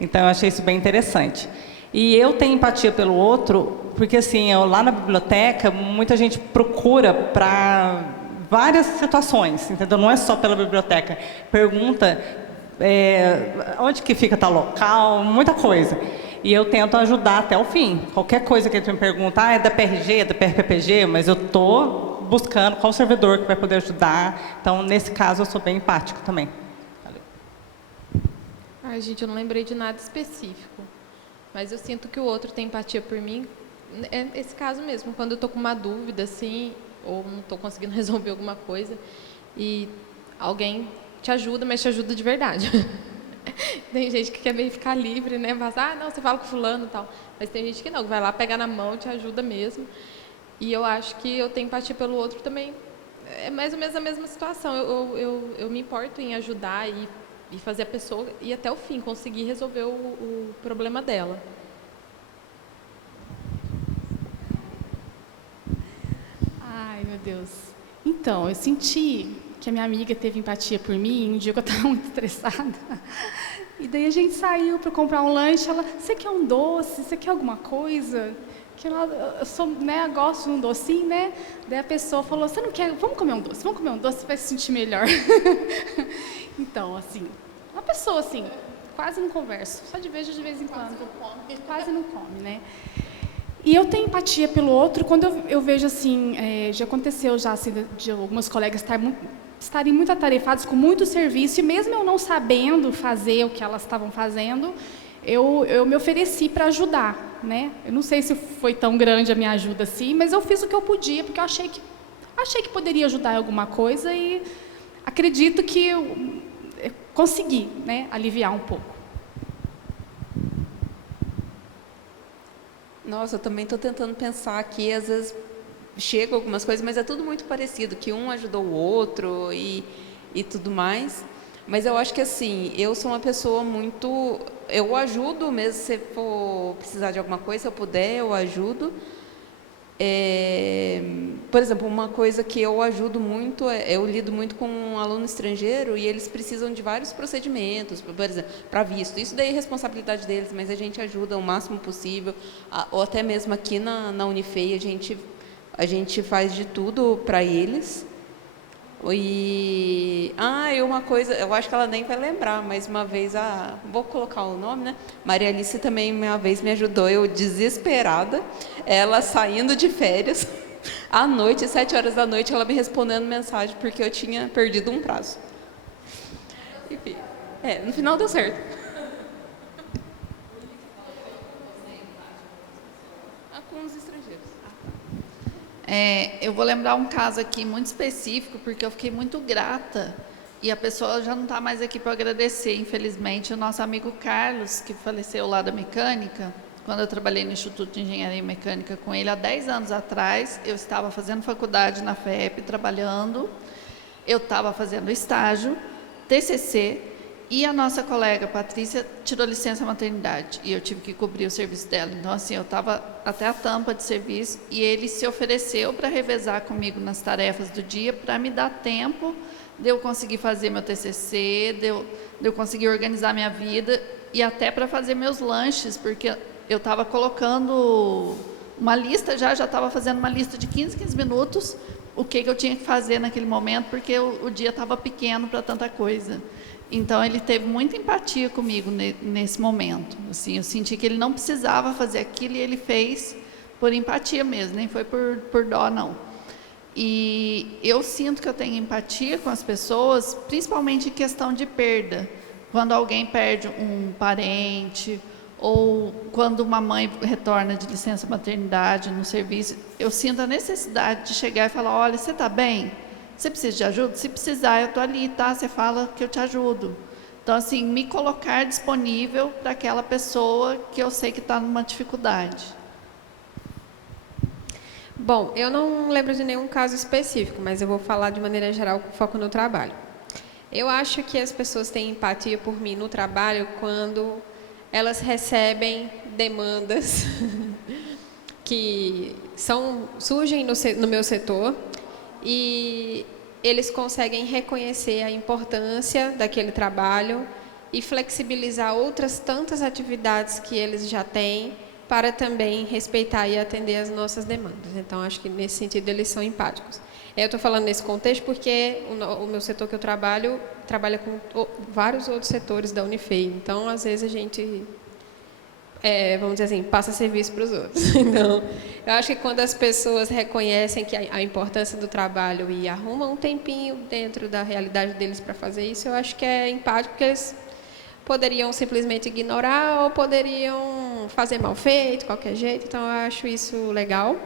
Então, eu achei isso bem interessante. E eu tenho empatia pelo outro, porque assim, lá na biblioteca, muita gente procura para várias situações, entendeu? Não é só pela biblioteca. Pergunta onde que fica tal local, muita coisa. E eu tento ajudar até o fim. Qualquer coisa que ele me pergunta, é da PRG, é da PRPPG, mas eu estou buscando qual servidor que vai poder ajudar. Então, nesse caso, eu sou bem empática também. Valeu. Ai, gente, eu não lembrei de nada específico. Mas eu sinto que o outro tem empatia por mim. É esse caso mesmo, quando eu estou com uma dúvida, assim, ou não estou conseguindo resolver alguma coisa, e alguém te ajuda, mas te ajuda de verdade. Tem gente que quer meio ficar livre, né? Mas, não, você fala com fulano e tal. Mas tem gente que não, que vai lá, pega na mão e te ajuda mesmo. E eu acho que eu tenho empatia pelo outro também. É mais ou menos a mesma situação. Eu me importo em ajudar e fazer a pessoa ir até o fim, conseguir resolver o problema dela. Ai, meu Deus. Então, eu senti que a minha amiga teve empatia por mim um dia que eu estava muito estressada. E daí a gente saiu para comprar um lanche. Ela, você quer um doce? Você quer alguma coisa? Que eu sou, né, eu gosto de um docinho, né? Daí a pessoa falou, você não quer? Vamos comer um doce, você vai se sentir melhor. Então, assim, uma pessoa assim, quase não converso, só de vez em quando. Quase não come, né? E eu tenho empatia pelo outro quando eu vejo assim, já aconteceu já assim, de algumas colegas estarem muito atarefadas com muito serviço, e mesmo eu não sabendo fazer o que elas estavam fazendo, eu me ofereci para ajudar, né? Eu não sei se foi tão grande a minha ajuda assim, mas eu fiz o que eu podia, porque eu achei que poderia ajudar em alguma coisa, e acredito que eu consegui, né, aliviar um pouco. Nossa, eu também estou tentando pensar aqui, às vezes chega algumas coisas, mas é tudo muito parecido, que um ajudou o outro e tudo mais. Mas eu acho que, assim, eu sou uma pessoa muito... Eu ajudo mesmo, se for precisar de alguma coisa, se eu puder, eu ajudo. Por exemplo, uma coisa que eu ajudo muito, eu lido muito com um aluno estrangeiro e eles precisam de vários procedimentos, por exemplo, para visto. Isso daí é responsabilidade deles, mas a gente ajuda o máximo possível. Ou até mesmo aqui na Unifei, a gente faz de tudo para eles. E uma coisa, eu acho que ela nem vai lembrar, mas uma vez, vou colocar o nome, né? Maria Alice também uma vez me ajudou, eu desesperada, ela saindo de férias, à noite, 7 horas da noite, ela me respondendo mensagem porque eu tinha perdido um prazo. Enfim, no final deu certo. Com os estrangeiros. Eu vou lembrar um caso aqui muito específico, porque eu fiquei muito grata, e a pessoa já não está mais aqui para agradecer, infelizmente, o nosso amigo Carlos, que faleceu lá da mecânica, quando eu trabalhei no Instituto de Engenharia Mecânica com ele, há 10 anos atrás, eu estava fazendo faculdade na FEP, trabalhando, eu estava fazendo estágio, TCC, e a nossa colega Patrícia tirou licença maternidade e eu tive que cobrir o serviço dela. Então, assim, eu estava até a tampa de serviço e ele se ofereceu para revezar comigo nas tarefas do dia para me dar tempo de eu conseguir fazer meu TCC, de eu conseguir organizar minha vida e até para fazer meus lanches, porque eu estava colocando uma lista, já estava fazendo uma lista de 15 minutos, o que eu tinha que fazer naquele momento, porque o dia estava pequeno para tanta coisa. Então, ele teve muita empatia comigo nesse momento. Assim, eu senti que ele não precisava fazer aquilo e ele fez por empatia mesmo, nem foi por dó, não. E eu sinto que eu tenho empatia com as pessoas, principalmente em questão de perda. Quando alguém perde um parente, ou quando uma mãe retorna de licença maternidade no serviço, eu sinto a necessidade de chegar e falar, olha, você está bem? Você precisa de ajuda? Se precisar, eu estou ali, tá? Você fala que eu te ajudo. Então, assim, me colocar disponível para aquela pessoa que eu sei que está numa dificuldade. Bom, eu não lembro de nenhum caso específico, mas eu vou falar de maneira geral com foco no trabalho. Eu acho que as pessoas têm empatia por mim no trabalho quando elas recebem demandas que surgem no meu setor, e eles conseguem reconhecer a importância daquele trabalho e flexibilizar outras tantas atividades que eles já têm para também respeitar e atender as nossas demandas. Então, acho que nesse sentido eles são empáticos. Eu estou falando nesse contexto porque o meu setor que eu trabalha com vários outros setores da Unifei. Então, às vezes a gente... vamos dizer assim, passa serviço para os outros. Então, eu acho que quando as pessoas reconhecem que a importância do trabalho e arrumam um tempinho dentro da realidade deles para fazer isso, eu acho que é empático, porque eles poderiam simplesmente ignorar ou poderiam fazer mal feito, qualquer jeito. Então, eu acho isso legal,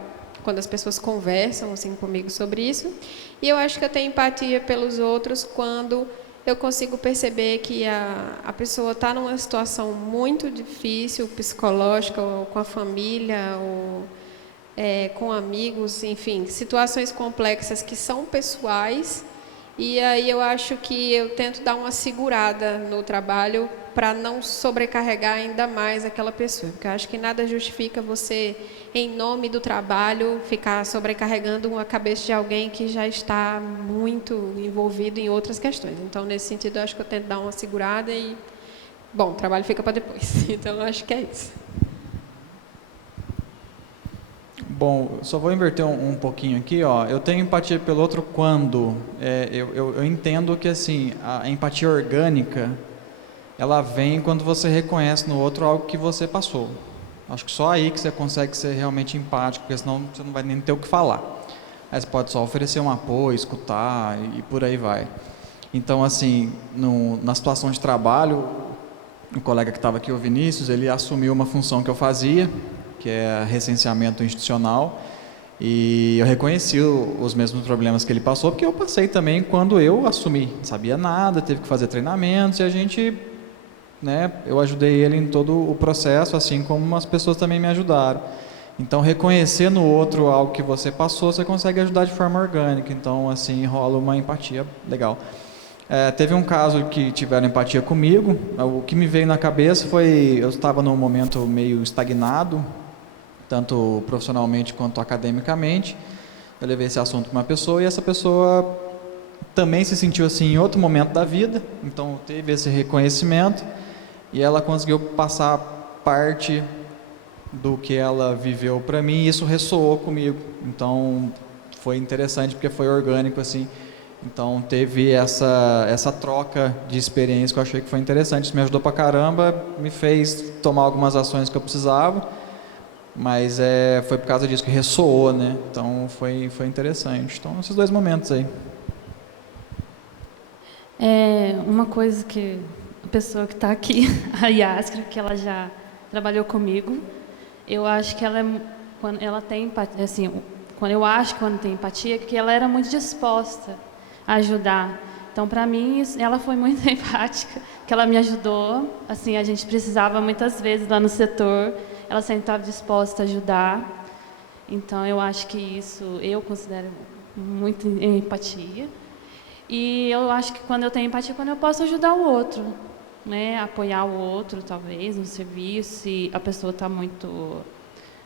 quando as pessoas conversam assim comigo sobre isso. E eu acho que eu tenho empatia pelos outros quando eu consigo perceber que a pessoa está numa situação muito difícil, psicológica, ou com a família, ou com amigos, enfim, situações complexas que são pessoais. E aí eu acho que eu tento dar uma segurada no trabalho para não sobrecarregar ainda mais aquela pessoa. Porque eu acho que nada justifica você, em nome do trabalho, ficar sobrecarregando a cabeça de alguém que já está muito envolvido em outras questões. Então, nesse sentido, eu acho que eu tento dar uma segurada e, bom, o trabalho fica para depois. Então, eu acho que é isso. Bom, só vou inverter um pouquinho aqui, ó. Eu tenho empatia pelo outro quando eu entendo que assim a empatia orgânica ela vem quando você reconhece no outro algo que você passou. Acho que só aí que você consegue ser realmente empático, porque senão você não vai nem ter o que falar. Aí você pode só oferecer um apoio, escutar e por aí vai. Então, assim, na situação de trabalho, o colega que estava aqui, o Vinícius, ele assumiu uma função que eu fazia, que é recenseamento institucional, e eu reconheci os mesmos problemas que ele passou, porque eu passei também quando eu assumi. Não sabia nada, teve que fazer treinamentos, e a gente, né, eu ajudei ele em todo o processo, assim como as pessoas também me ajudaram. Então, reconhecer no outro algo que você passou, você consegue ajudar de forma orgânica. Então, assim, rola uma empatia legal. Teve um caso que tiveram empatia comigo. O que me veio na cabeça foi, eu estava num momento meio estagnado, tanto profissionalmente quanto academicamente. Eu levei esse assunto para uma pessoa e essa pessoa também se sentiu assim em outro momento da vida, então teve esse reconhecimento e ela conseguiu passar parte do que ela viveu para mim e isso ressoou comigo. Então foi interessante porque foi orgânico assim. Então teve essa troca de experiência que eu achei que foi interessante. Isso me ajudou pra caramba, me fez tomar algumas ações que eu precisava. Mas foi por causa disso que ressoou, né? Então foi interessante. Então esses dois momentos aí. Uma coisa que a pessoa que está aqui, a Yaskra, que ela já trabalhou comigo, eu acho que quando ela tem empatia, assim, quando tem empatia, que ela era muito disposta a ajudar. Então, para mim, ela foi muito empática, que ela me ajudou. Assim, a gente precisava muitas vezes lá no setor. Ela sempre estava disposta a ajudar. Então, eu acho que isso eu considero muito empatia. E eu acho que quando eu tenho empatia, quando eu posso ajudar o outro, né? Apoiar o outro, talvez, no serviço, se a pessoa está muito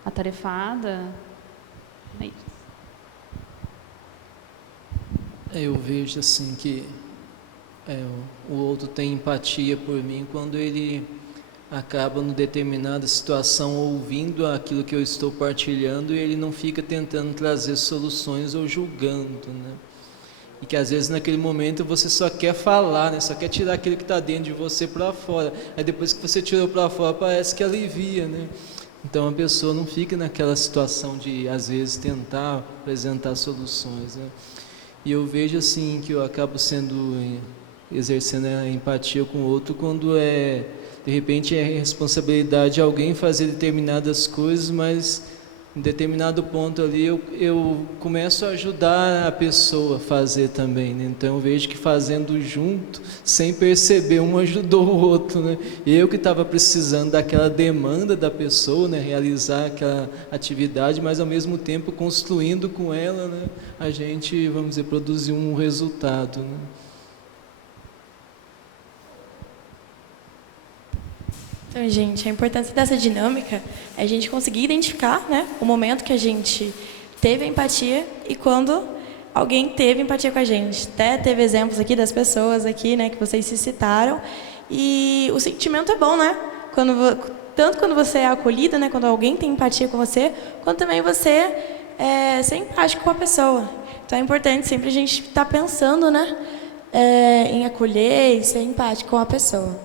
atarefada. É isso. Eu vejo assim que o outro tem empatia por mim quando ele acaba numa determinada situação ouvindo aquilo que eu estou partilhando e ele não fica tentando trazer soluções ou julgando, né? E que às vezes naquele momento você só quer falar, né? Só quer tirar aquilo que está dentro de você para fora. Aí depois que você tirou para fora parece que alivia, né? Então a pessoa não fica naquela situação de às vezes tentar apresentar soluções, né? E eu vejo assim que eu acabo exercendo a empatia com o outro quando de repente é responsabilidade de alguém fazer determinadas coisas, mas em determinado ponto ali eu começo a ajudar a pessoa a fazer também, né? Então eu vejo que fazendo junto, sem perceber, um ajudou o outro, né? Eu que estava precisando daquela demanda da pessoa, né? Realizar aquela atividade, mas ao mesmo tempo construindo com ela, né? A gente, vamos dizer, produzir um resultado, né? Então, gente, a importância dessa dinâmica é a gente conseguir identificar, né, o momento que a gente teve a empatia e quando alguém teve empatia com a gente. Até teve exemplos aqui das pessoas aqui, né, que vocês se citaram. E o sentimento é bom, né? Tanto quando você é acolhida, né, quando alguém tem empatia com você, quanto também você ser empático com a pessoa. Então é importante sempre a gente estar pensando, né, em acolher e ser empático com a pessoa.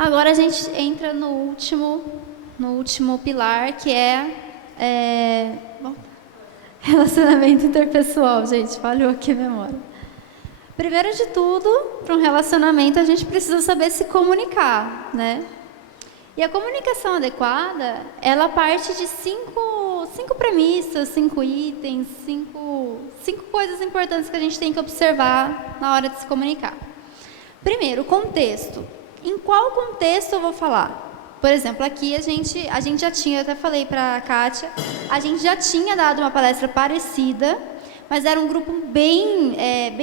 Agora a gente entra no último pilar, que relacionamento interpessoal. Gente, falhou aqui a memória. Primeiro de tudo, para um relacionamento, a gente precisa saber se comunicar, né? E a comunicação adequada, ela parte de cinco premissas, 5 itens, cinco coisas importantes que a gente tem que observar na hora de se comunicar. Primeiro, contexto. Em qual contexto eu vou falar? Por exemplo, aqui a gente já tinha, eu até falei para a Kátia, a gente já tinha dado uma palestra parecida, mas era um grupo bem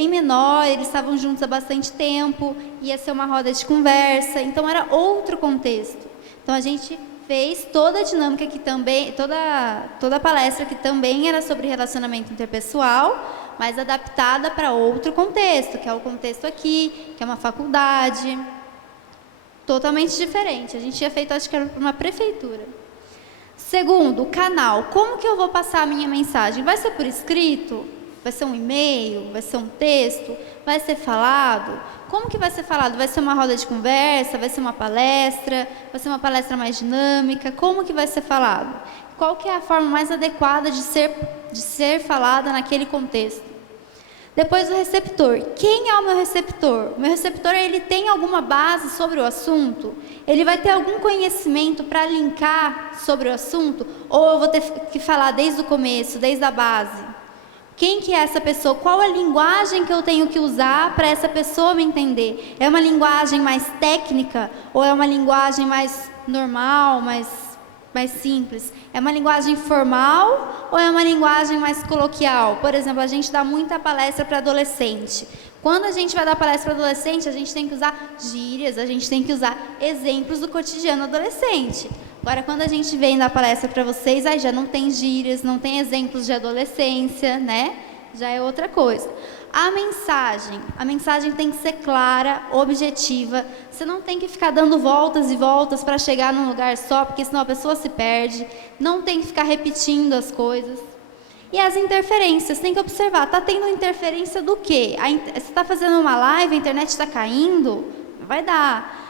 menor, eles estavam juntos há bastante tempo, ia ser uma roda de conversa, então era outro contexto. Então a gente fez toda a dinâmica que também, toda a palestra que também era sobre relacionamento interpessoal, mas adaptada para outro contexto, que é o contexto aqui, que é uma faculdade, totalmente diferente. A gente tinha feito, acho que era para uma prefeitura. Segundo, o canal. Como que eu vou passar a minha mensagem? Vai ser por escrito? Vai ser um e-mail? Vai ser um texto? Vai ser falado? Como que vai ser falado? Vai ser uma roda de conversa? Vai ser uma palestra? Vai ser uma palestra mais dinâmica? Como que vai ser falado? Qual que é a forma mais adequada de ser falada naquele contexto? Depois, o receptor. Quem é o meu receptor? O meu receptor, ele tem alguma base sobre o assunto? Ele vai ter algum conhecimento para linkar sobre o assunto? Ou eu vou ter que falar desde o começo, desde a base? Quem que é essa pessoa? Qual a linguagem que eu tenho que usar para essa pessoa me entender? É uma linguagem mais técnica? Ou é uma linguagem mais normal, mais simples? É uma linguagem formal ou é uma linguagem mais coloquial? Por exemplo, a gente dá muita palestra para adolescente. Quando a gente vai dar palestra para adolescente, a gente tem que usar gírias, a gente tem que usar exemplos do cotidiano adolescente. Agora, quando a gente vem dar palestra para vocês, aí já não tem gírias, não tem exemplos de adolescência, né? Já é outra coisa. A mensagem tem que ser clara, objetiva. Você não tem que ficar dando voltas e voltas para chegar num lugar só, porque senão a pessoa se perde. Não tem que ficar repetindo as coisas. E as interferências, tem que observar. Está tendo interferência do quê? Você está fazendo uma live, a internet está caindo? Não vai dar.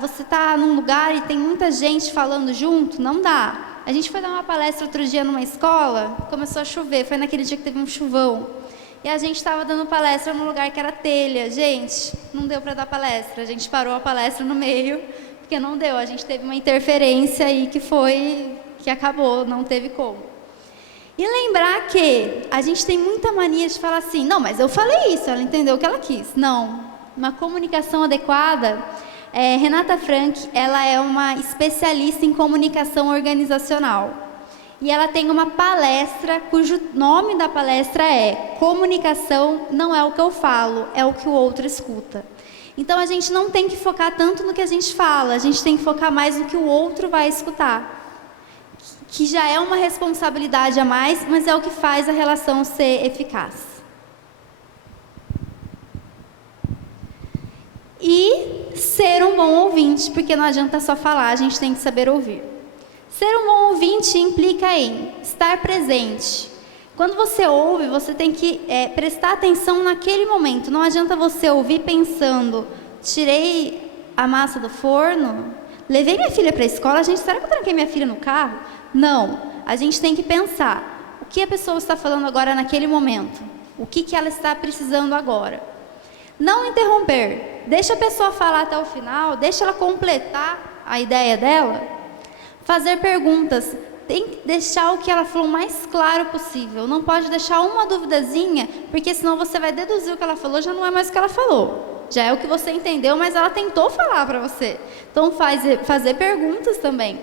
Você está num lugar e tem muita gente falando junto? Não dá. A gente foi dar uma palestra outro dia numa escola, começou a chover, foi naquele dia que teve um chuvão. E a gente estava dando palestra num lugar que era telha. Gente, não deu para dar palestra. A gente parou a palestra no meio, porque não deu. A gente teve uma interferência aí que acabou, não teve como. E lembrar que a gente tem muita mania de falar assim, não, mas eu falei isso, ela entendeu o que ela quis. Não, uma comunicação adequada. Renata Frank, ela é uma especialista em comunicação organizacional. E ela tem uma palestra cujo nome da palestra é Comunicação não é o que eu falo, é o que o outro escuta. Então a gente não tem que focar tanto no que a gente fala, a gente tem que focar mais no que o outro vai escutar. Que já é uma responsabilidade a mais, mas é o que faz a relação ser eficaz. E ser um bom ouvinte, porque não adianta só falar, a gente tem que saber ouvir. Ser um bom ouvinte implica em estar presente. Quando você ouve, você tem que prestar atenção naquele momento. Não adianta você ouvir pensando, tirei a massa do forno, levei minha filha para a escola, será que eu tranquei minha filha no carro? Não, a gente tem que pensar, o que a pessoa está falando agora naquele momento? O que ela está precisando agora? Não interromper, deixa a pessoa falar até o final, deixa ela completar a ideia dela. Fazer perguntas, tem que deixar o que ela falou o mais claro possível, não pode deixar uma duvidazinha, porque senão você vai deduzir o que ela falou, já não é mais o que ela falou. Já é o que você entendeu, mas ela tentou falar para você. Então fazer perguntas também.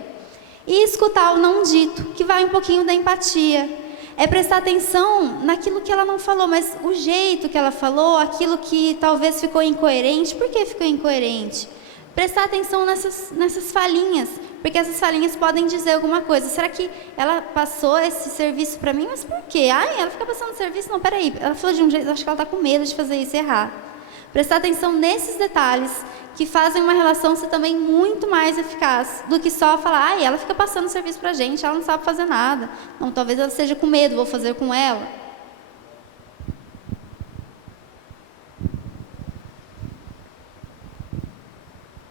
E escutar o não dito, que vai um pouquinho da empatia. É prestar atenção naquilo que ela não falou, mas o jeito que ela falou, aquilo que talvez ficou incoerente. Por que ficou incoerente? Prestar atenção nessas falhinhas, porque essas falhinhas podem dizer alguma coisa. Será que ela passou esse serviço para mim? Mas por quê? Ela fica passando serviço? Não, peraí. Ela falou de um jeito, acho que ela está com medo de fazer isso e errar. Prestar atenção nesses detalhes que fazem uma relação ser também muito mais eficaz do que só falar, ela fica passando serviço para a gente, ela não sabe fazer nada. Não, talvez ela esteja com medo, vou fazer com ela.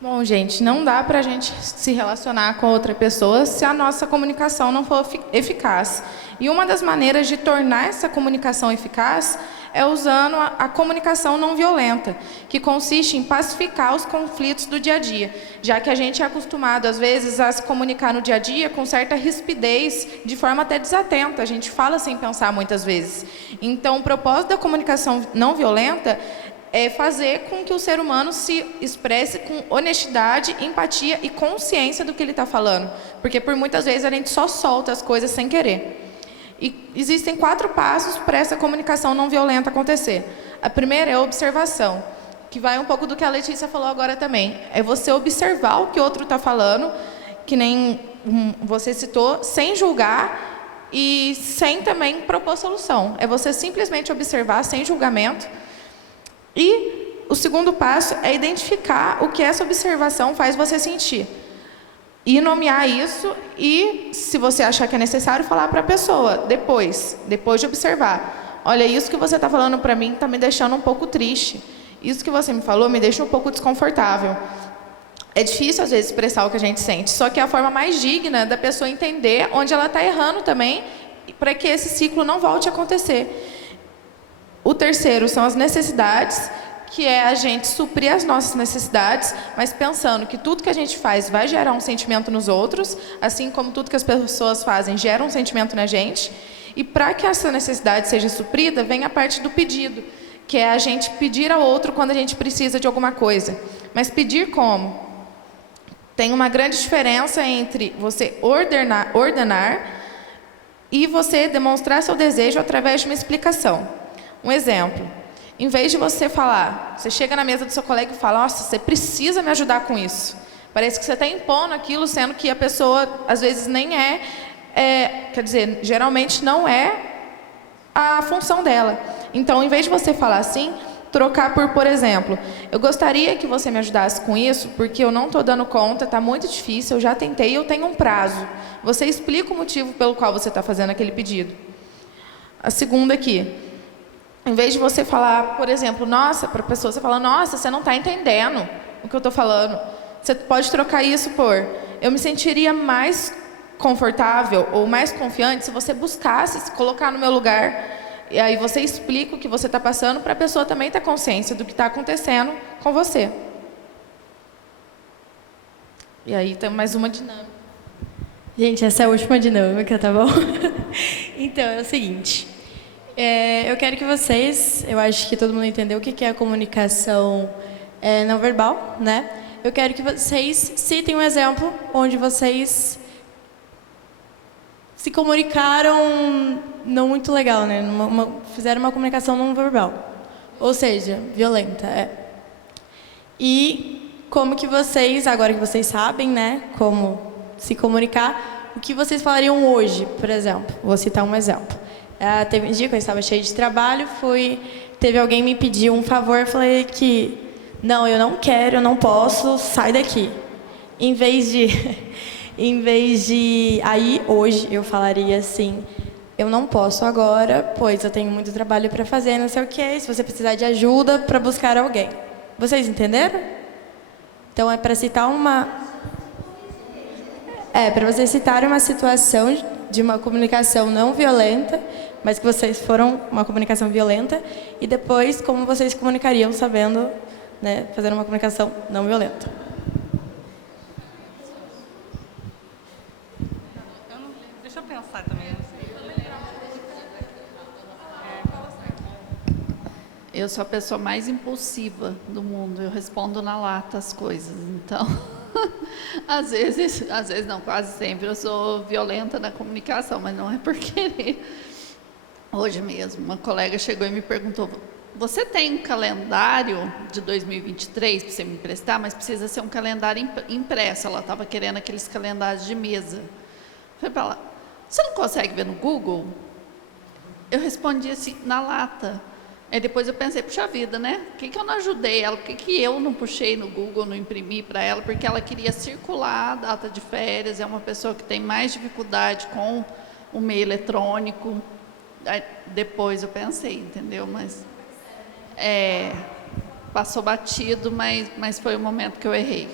Bom, gente, não dá para a gente se relacionar com outra pessoa se a nossa comunicação não for eficaz. E uma das maneiras de tornar essa comunicação eficaz é usando a comunicação não violenta, que consiste em pacificar os conflitos do dia a dia, já que a gente é acostumado, às vezes, a se comunicar no dia a dia com certa rispidez, de forma até desatenta. A gente fala sem pensar muitas vezes. Então, o propósito da comunicação não violenta é fazer com que o ser humano se expresse com honestidade, empatia e consciência do que ele está falando. Porque, por muitas vezes, a gente só solta as coisas sem querer. E existem 4 passos para essa comunicação não violenta acontecer. A primeira é a observação, que vai um pouco do que a Letícia falou agora também. É você observar o que o outro está falando, que nem você citou, sem julgar e sem também propor solução. É você simplesmente observar sem julgamento. E o segundo passo é identificar o que essa observação faz você sentir. E nomear isso e, se você achar que é necessário, falar para a pessoa, depois de observar. Olha, isso que você está falando para mim está me deixando um pouco triste. Isso que você me falou me deixa um pouco desconfortável. É difícil, às vezes, expressar o que a gente sente, só que é a forma mais digna da pessoa entender onde ela está errando também, para que esse ciclo não volte a acontecer. O terceiro são as necessidades, que é a gente suprir as nossas necessidades, mas pensando que tudo que a gente faz vai gerar um sentimento nos outros, assim como tudo que as pessoas fazem gera um sentimento na gente. E para que essa necessidade seja suprida, vem a parte do pedido, que é a gente pedir ao outro quando a gente precisa de alguma coisa. Mas pedir como? Tem uma grande diferença entre você ordenar e você demonstrar seu desejo através de uma explicação. Um exemplo, em vez de você falar, você chega na mesa do seu colega e fala, nossa, você precisa me ajudar com isso. Parece que você está impondo aquilo, sendo que a pessoa, às vezes, nem quer dizer, geralmente não é a função dela. Então, em vez de você falar assim, trocar por exemplo, eu gostaria que você me ajudasse com isso, porque eu não estou dando conta, está muito difícil, eu já tentei, eu tenho um prazo. Você explica o motivo pelo qual você está fazendo aquele pedido. A segunda aqui. Em vez de você falar, por exemplo, nossa, para a pessoa, você fala, nossa, você não está entendendo o que eu estou falando. Você pode trocar isso por, eu me sentiria mais confortável ou mais confiante se você buscasse se colocar no meu lugar. E aí você explica o que você está passando para a pessoa também ter consciência do que está acontecendo com você. E aí tem mais uma dinâmica. Gente, essa é a última dinâmica, tá bom? Então, é o seguinte. Eu quero que vocês, eu acho que todo mundo entendeu o que é a comunicação não verbal, né? Eu quero que vocês citem um exemplo onde vocês se comunicaram não muito legal, né? Fizeram uma comunicação não verbal, ou seja, violenta. E como que vocês, agora que vocês sabem, né, como se comunicar, o que vocês falariam hoje, por exemplo? Vou citar um exemplo. Teve um dia que eu estava cheia de trabalho, teve alguém me pedir um favor, eu falei que não, eu não quero, eu não posso, sai daqui. Em vez de aí hoje eu falaria assim, eu não posso agora, pois eu tenho muito trabalho para fazer, não sei o que, se você precisar de ajuda para buscar alguém. Vocês entenderam? Então é para citar para vocês citarem uma situação de uma comunicação não violenta, mas que vocês foram uma comunicação violenta, e depois como vocês se comunicariam sabendo, né, fazer uma comunicação não violenta. Deixa eu pensar também. Eu sou a pessoa mais impulsiva do mundo, eu respondo na lata as coisas, então... às vezes não, quase sempre eu sou violenta na comunicação, mas não é por querer. Hoje mesmo, uma colega chegou e me perguntou, você tem um calendário de 2023 para você me emprestar, mas precisa ser um calendário impresso. Ela estava querendo aqueles calendários de mesa. Falei para ela, você não consegue ver no Google? Eu respondi assim, na lata. Aí depois eu pensei, puxa vida, né? Por que eu não ajudei ela? Por que eu não puxei no Google, não imprimi para ela? Porque ela queria circular a data de férias, é uma pessoa que tem mais dificuldade com o meio eletrônico. Aí depois eu pensei, entendeu? Mas passou batido, mas foi o momento que eu errei.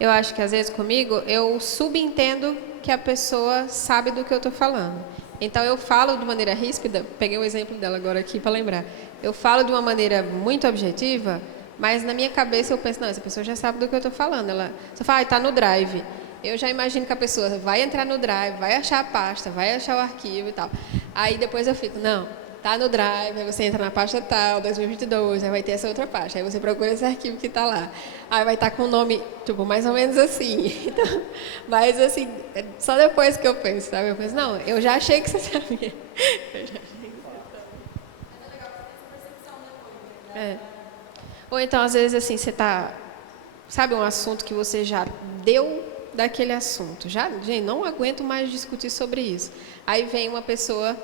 Eu acho que às vezes comigo eu subentendo que a pessoa sabe do que eu estou falando. Então eu falo de maneira ríspida, peguei o exemplo dela agora aqui para lembrar. Eu falo de uma maneira muito objetiva, mas na minha cabeça eu penso, não, essa pessoa já sabe do que eu estou falando. Ela só fala, está no Drive. Eu já imagino que a pessoa vai entrar no Drive, vai achar a pasta, vai achar o arquivo e tal. Aí depois eu fico, não, tá no Drive, aí você entra na pasta tal, 2022, aí vai ter essa outra pasta. Aí você procura esse arquivo que está lá. Aí vai estar com o nome, tipo, mais ou menos assim. Então, mas assim, só depois que eu penso, sabe? Eu penso, não, eu já achei que você sabia. Eu já achei que você sabia. É. Ou então, às vezes, assim, você tá, sabe, um assunto que você já deu daquele assunto. Já, gente, não aguento mais discutir sobre isso. Aí vem uma pessoa,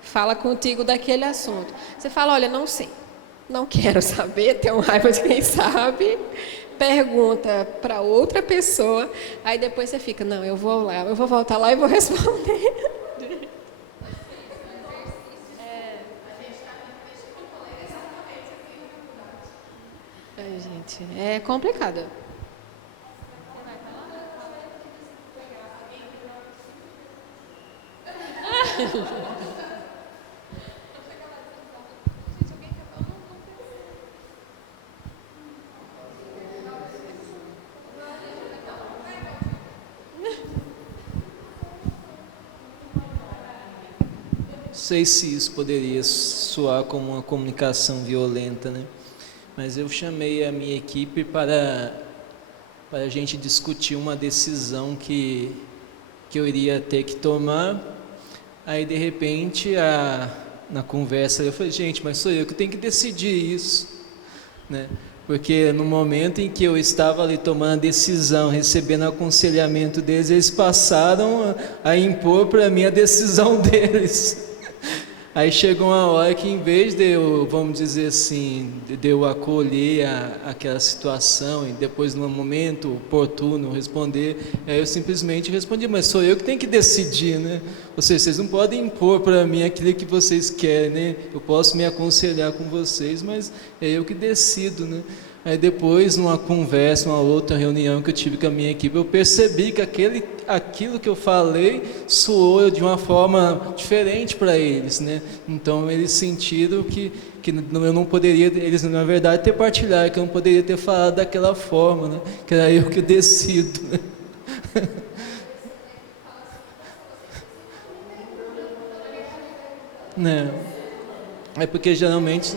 fala contigo daquele assunto. Você fala, olha, não sei, não quero saber, tenho raiva de quem sabe, pergunta para outra pessoa, aí depois você fica, não, eu vou lá, eu vou voltar lá e vou responder. Ai, gente, é complicado. Não sei se isso poderia soar como uma comunicação violenta, né? Mas eu chamei a minha equipe para a gente discutir uma decisão que eu iria ter que tomar. Aí, de repente, na conversa, eu falei, gente, mas sou eu que tenho que decidir isso, né? Porque no momento em que eu estava ali tomando a decisão, recebendo aconselhamento deles, eles passaram a impor para mim a decisão deles. Aí chegou uma hora que, em vez de eu, vamos dizer assim, de eu acolher aquela situação e depois, no momento oportuno, responder, eu simplesmente respondi, mas sou eu que tenho que decidir, né? Ou seja, vocês não podem impor para mim aquilo que vocês querem, né? Eu posso me aconselhar com vocês, mas é eu que decido, né? Aí depois, numa conversa, uma outra reunião que eu tive com a minha equipe, eu percebi que aquilo que eu falei soou de uma forma diferente para eles, né? Então eles sentiram que eu não poderia, eles na verdade ter partilhado, que eu não poderia ter falado daquela forma, né? Que era eu que decido, né? Não. É porque geralmente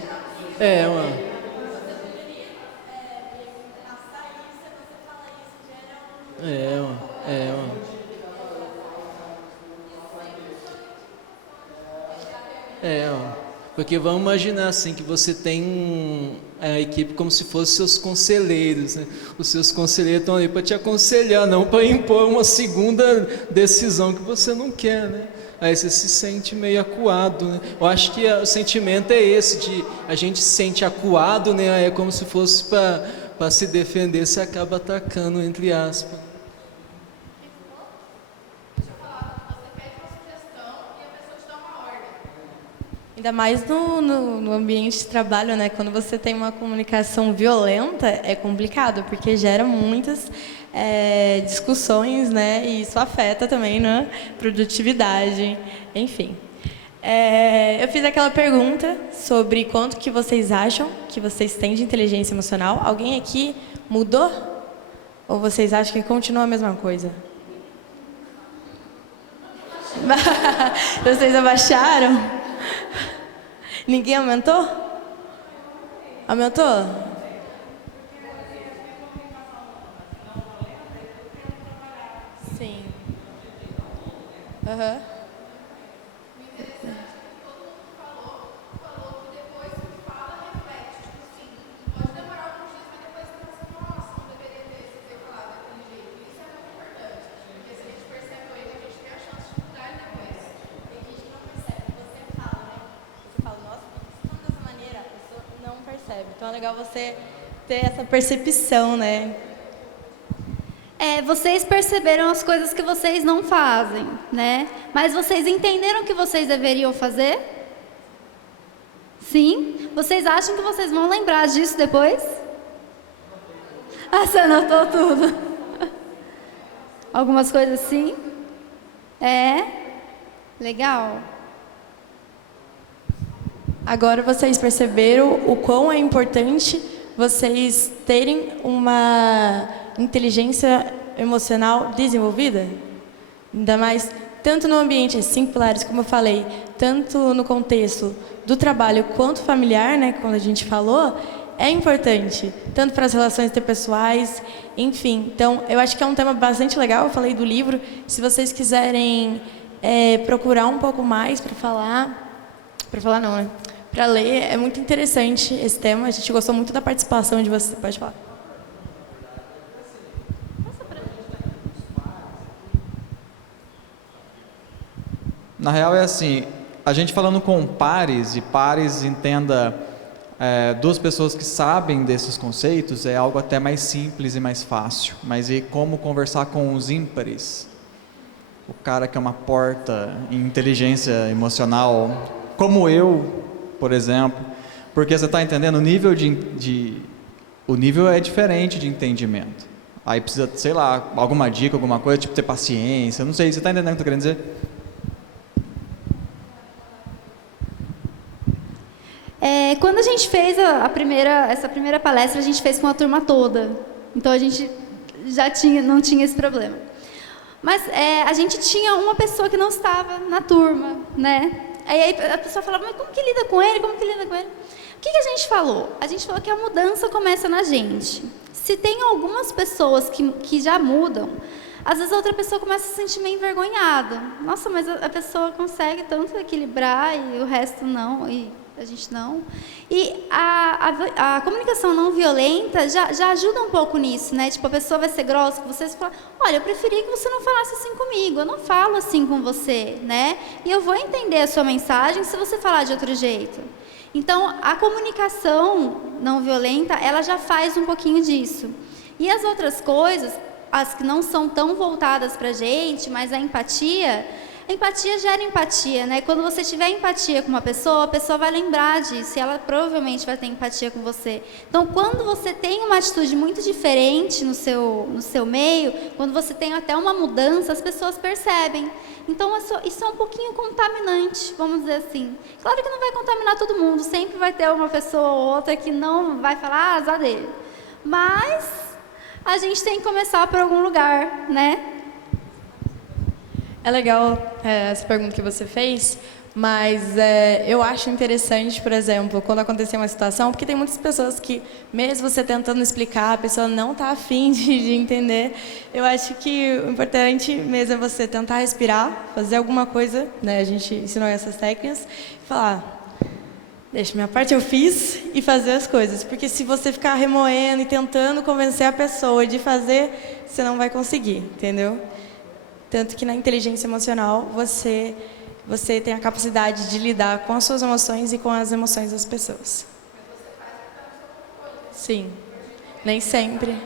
porque vamos imaginar assim, que você tem a equipe como se fossem seus conselheiros, né? Os seus conselheiros estão ali para te aconselhar, não para impor uma segunda decisão que você não quer, né? Aí você se sente meio acuado, né? Eu acho que o sentimento é esse, de a gente se sente acuado, né? É como se fosse para se defender, você acaba atacando, entre aspas. Ainda mais no ambiente de trabalho, né? Quando você tem uma comunicação violenta, é complicado, porque gera muitas discussões, né? E isso afeta também, né? Produtividade, enfim. Eu fiz aquela pergunta sobre quanto que vocês acham que vocês têm de inteligência emocional. Alguém aqui mudou? Ou vocês acham que continua a mesma coisa? Vocês abaixaram? Ninguém aumentou? Aumentou? Sim. Aham. Então é legal você ter essa percepção, né? Vocês perceberam as coisas que vocês não fazem, né? Mas vocês entenderam que vocês deveriam fazer? Sim? Vocês acham que vocês vão lembrar disso depois? Ah, você anotou tudo. Algumas coisas assim? É? Legal. Agora vocês perceberam o quão é importante vocês terem uma inteligência emocional desenvolvida? Ainda mais, tanto no ambiente, as 5 pilares, como eu falei, tanto no contexto do trabalho quanto familiar, né, quando a gente falou, é importante, tanto para as relações interpessoais, enfim. Então, eu acho que é um tema bastante legal, eu falei do livro, se vocês quiserem procurar um pouco mais para falar não, né? Para ler, é muito interessante esse tema, a gente gostou muito da participação de vocês, pode falar. Na real é assim, a gente falando com pares, e pares entenda 2 pessoas que sabem desses conceitos, é algo até mais simples e mais fácil. Mas e como conversar com os ímpares? O cara que é uma porta em inteligência emocional, como eu, por exemplo, porque você está entendendo, o nível o nível é diferente de entendimento. Aí precisa, sei lá, alguma dica, alguma coisa, tipo ter paciência, não sei, você está entendendo o que eu estou querendo dizer? Quando a gente fez essa primeira palestra, a gente fez com a turma toda. Então, a gente já não tinha esse problema. Mas a gente tinha uma pessoa que não estava na turma, né? Aí a pessoa falava, mas como que lida com ele? Como que lida com ele? O que a gente falou? A gente falou que a mudança começa na gente. Se tem algumas pessoas que já mudam, às vezes a outra pessoa começa a se sentir meio envergonhada. Nossa, mas a pessoa consegue tanto equilibrar e o resto não, e a gente não. E a comunicação não violenta já ajuda um pouco nisso, né? Tipo, a pessoa vai ser grossa com você e fala, olha, eu preferia que você não falasse assim comigo, eu não falo assim com você, né? E eu vou entender a sua mensagem se você falar de outro jeito. Então, a comunicação não violenta, ela já faz um pouquinho disso. E as outras coisas, as que não são tão voltadas para a gente, mas a empatia gera empatia, né? Quando você tiver empatia com uma pessoa, a pessoa vai lembrar disso e ela provavelmente vai ter empatia com você. Então, quando você tem uma atitude muito diferente no seu meio, quando você tem até uma mudança, as pessoas percebem. Então, isso é um pouquinho contaminante, vamos dizer assim. Claro que não vai contaminar todo mundo, sempre vai ter uma pessoa ou outra que não vai falar, azar dele. Mas a gente tem que começar por algum lugar, né? É legal essa pergunta que você fez, mas eu acho interessante, por exemplo, quando acontecer uma situação, porque tem muitas pessoas que, mesmo você tentando explicar, a pessoa não está afim de entender. Eu acho que o importante mesmo é você tentar respirar, fazer alguma coisa, né? A gente ensinou essas técnicas, e falar, deixa, minha parte eu fiz, e fazer as coisas. Porque se você ficar remoendo e tentando convencer a pessoa de fazer, você não vai conseguir, entendeu? Tanto que na inteligência emocional, você tem a capacidade de lidar com as suas emoções e com as emoções das pessoas. Sim, nem sempre.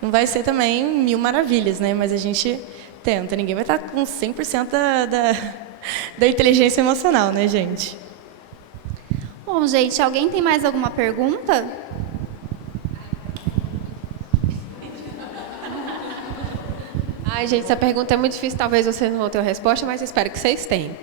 Não vai ser também 1000 maravilhas, né? Mas a gente tenta. Ninguém vai estar com 100% da inteligência emocional, né, gente? Bom, gente, alguém tem mais alguma pergunta? Ai, gente, essa pergunta é muito difícil, talvez vocês não vão ter uma resposta, mas espero que vocês tenham.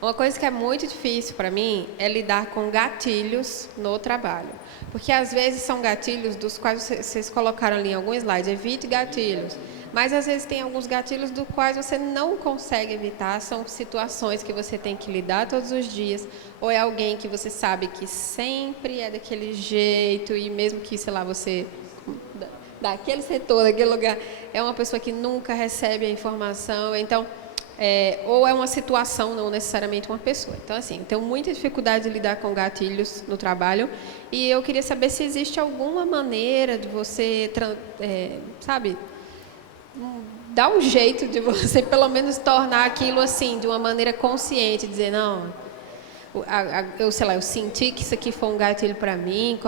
Uma coisa que é muito difícil para mim é lidar com gatilhos no trabalho. Porque às vezes são gatilhos dos quais vocês colocaram ali em algum slide, evite gatilhos. Mas às vezes tem alguns gatilhos dos quais você não consegue evitar, são situações que você tem que lidar todos os dias, ou é alguém que você sabe que sempre é daquele jeito, e mesmo que, sei lá, você... daquele setor, daquele lugar, é uma pessoa que nunca recebe a informação, então, ou é uma situação, não necessariamente uma pessoa. Então, assim, tenho muita dificuldade de lidar com gatilhos no trabalho, e eu queria saber se existe alguma maneira de você, sabe, dar um jeito de você, pelo menos, tornar aquilo, assim, de uma maneira consciente, dizer, não... eu senti que isso aqui foi um gatilho para mim,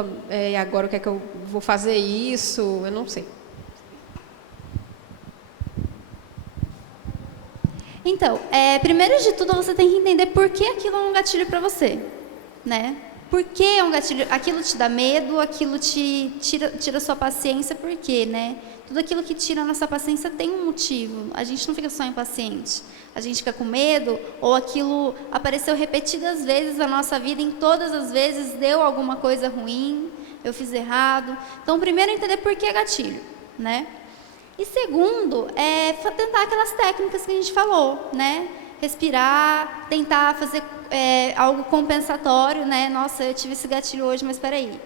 e agora o que é que eu vou fazer isso? Eu não sei. Então, primeiro de tudo, você tem que entender por que aquilo é um gatilho para você. né? Por que é um gatilho? Aquilo te dá medo, aquilo te tira sua paciência, por quê, né? Tudo aquilo que tira a nossa paciência tem um motivo. A gente não fica só impaciente. A gente fica com medo, ou aquilo apareceu repetidas vezes na nossa vida, em todas as vezes deu alguma coisa ruim, eu fiz errado. Então, primeiro, entender por que é gatilho, né? E segundo, tentar aquelas técnicas que a gente falou, né? Respirar, tentar fazer algo compensatório, né? Nossa, eu tive esse gatilho hoje, mas espera aí.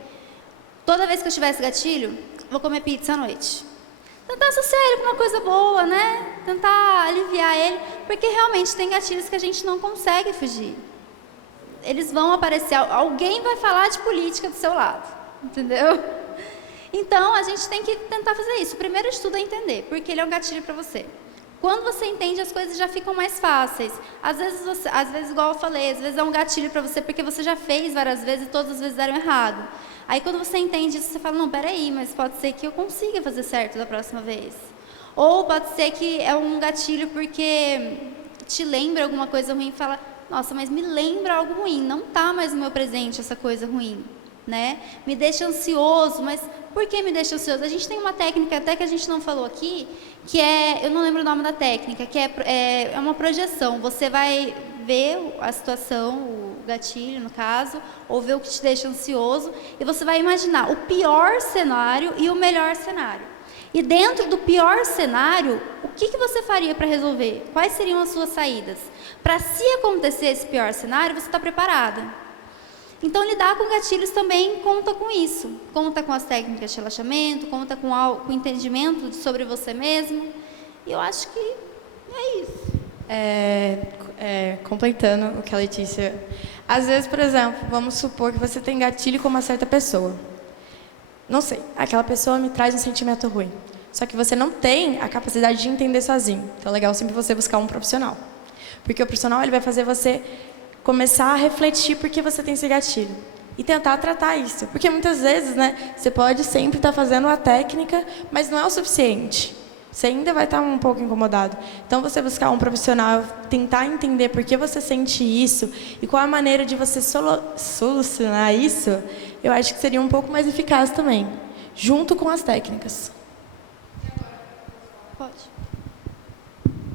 Toda vez que eu tiver esse gatilho, vou comer pizza à noite. Tentar associar ele com uma coisa boa, né? Tentar aliviar ele, porque realmente tem gatilhos que a gente não consegue fugir. Eles vão aparecer, alguém vai falar de política do seu lado, entendeu? Então, a gente tem que tentar fazer isso. O primeiro de tudo é entender, porque ele é um gatilho para você. Quando você entende, as coisas já ficam mais fáceis. Às vezes, igual eu falei, às vezes é um gatilho para você porque você já fez várias vezes e todas as vezes deram errado. Aí, quando você entende isso, você fala, não, peraí, mas pode ser que eu consiga fazer certo da próxima vez. Ou pode ser que é um gatilho porque te lembra alguma coisa ruim e fala, nossa, mas me lembra algo ruim, não está mais no meu presente essa coisa ruim, né? Me deixa ansioso, mas por que me deixa ansioso? A gente tem uma técnica até que a gente não falou aqui, que eu não lembro o nome da técnica, que é uma projeção. Você vai ver a situação, o gatilho no caso, ou ver o que te deixa ansioso, e você vai imaginar o pior cenário e o melhor cenário. E dentro do pior cenário, o que você faria para resolver? Quais seriam as suas saídas? Para se acontecer esse pior cenário, você está preparada. Então, lidar com gatilhos também conta com isso. Conta com as técnicas de relaxamento, conta com o entendimento sobre você mesmo. E eu acho que é isso. Completando o que a Letícia... Às vezes, por exemplo, vamos supor que você tem gatilho com uma certa pessoa. Não sei, aquela pessoa me traz um sentimento ruim. Só que você não tem a capacidade de entender sozinho. Então, é legal sempre você buscar um profissional. Porque o profissional ele vai fazer você começar a refletir por que você tem esse gatilho. E tentar tratar isso. Porque muitas vezes, né, você pode sempre estar fazendo a técnica, mas não é o suficiente. Você ainda vai estar um pouco incomodado. Então, você buscar um profissional, tentar entender por que você sente isso e qual a maneira de você solucionar isso, eu acho que seria um pouco mais eficaz também, junto com as técnicas. Pode.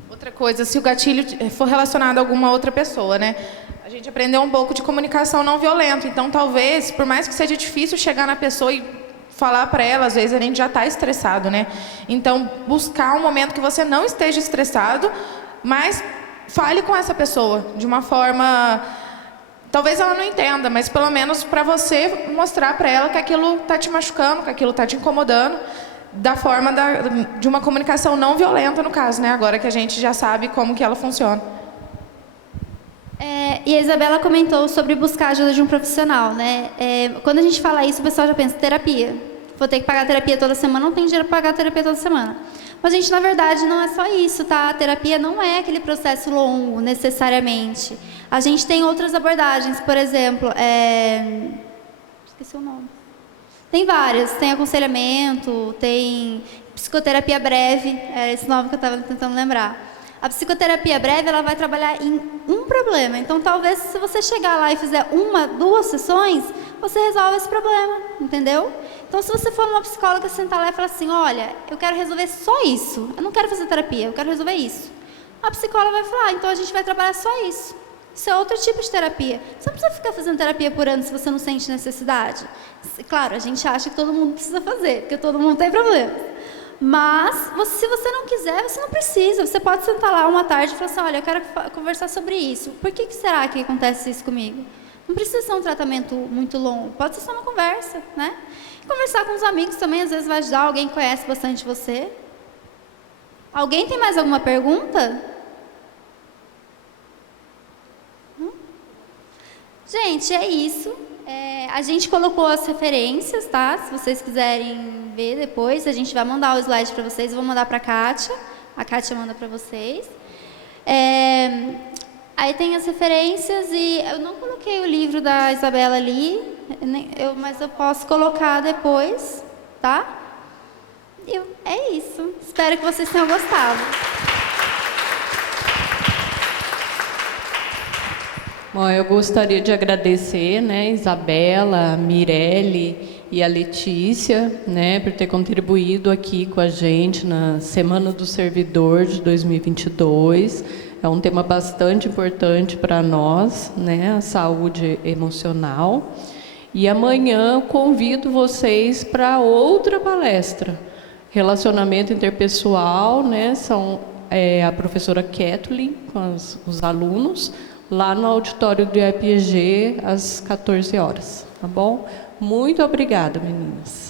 Outra coisa, se o gatilho for relacionado a alguma outra pessoa, né? A gente aprendeu um pouco de comunicação não violenta. Então, talvez, por mais que seja difícil chegar na pessoa e falar para ela, às vezes a gente já está estressado, né? Então, buscar um momento que você não esteja estressado, mas fale com essa pessoa de uma forma... Talvez ela não entenda, mas pelo menos para você mostrar para ela que aquilo está te machucando, que aquilo está te incomodando, da forma de uma comunicação não violenta, no caso, né? Agora que a gente já sabe como que ela funciona. E a Isabela comentou sobre buscar a ajuda de um profissional, né? Quando a gente fala isso, o pessoal já pensa, terapia. Vou ter que pagar terapia toda semana, não tem dinheiro para pagar terapia toda semana. Mas, gente, na verdade, não é só isso, tá? A terapia não é aquele processo longo, necessariamente. A gente tem outras abordagens, por exemplo, esqueci o nome. Tem várias, tem aconselhamento, tem psicoterapia breve, era esse nome que eu estava tentando lembrar. A psicoterapia breve, ela vai trabalhar em um problema. Então, talvez, se você chegar lá e fizer 1, 2 sessões, você resolve esse problema, entendeu? Então, se você for uma psicóloga, sentar lá e falar assim, olha, eu quero resolver só isso. Eu não quero fazer terapia, eu quero resolver isso. A psicóloga vai falar, então a gente vai trabalhar só isso. Isso é outro tipo de terapia. Você não precisa ficar fazendo terapia por ano se você não sente necessidade. Claro, a gente acha que todo mundo precisa fazer, porque todo mundo tem problema. Mas, se você não quiser, você não precisa. Você pode sentar lá uma tarde e falar assim, olha, eu quero conversar sobre isso. Por que será que acontece isso comigo? Não precisa ser um tratamento muito longo. Pode ser só uma conversa, né? Conversar com os amigos também, às vezes, vai ajudar. Alguém que conhece bastante você. Alguém tem mais alguma pergunta? Gente, é isso. A gente colocou as referências, tá? Se vocês quiserem ver depois, a gente vai mandar o slide para vocês. Eu vou mandar para a Kátia. A Kátia manda para vocês. Aí tem as referências e eu não coloquei o livro da Isabela ali, mas eu posso colocar depois, tá? E é isso. Espero que vocês tenham gostado. Bom, eu gostaria de agradecer, né, Isabela, a Mirelle e a Letícia, né, por ter contribuído aqui com a gente na Semana do Servidor de 2022. É um tema bastante importante para nós, né, a saúde emocional. E amanhã convido vocês para outra palestra, relacionamento interpessoal, né, são a professora Kathleen com os alunos, lá no auditório do IPG, às 14 horas, tá bom? Muito obrigada, meninas.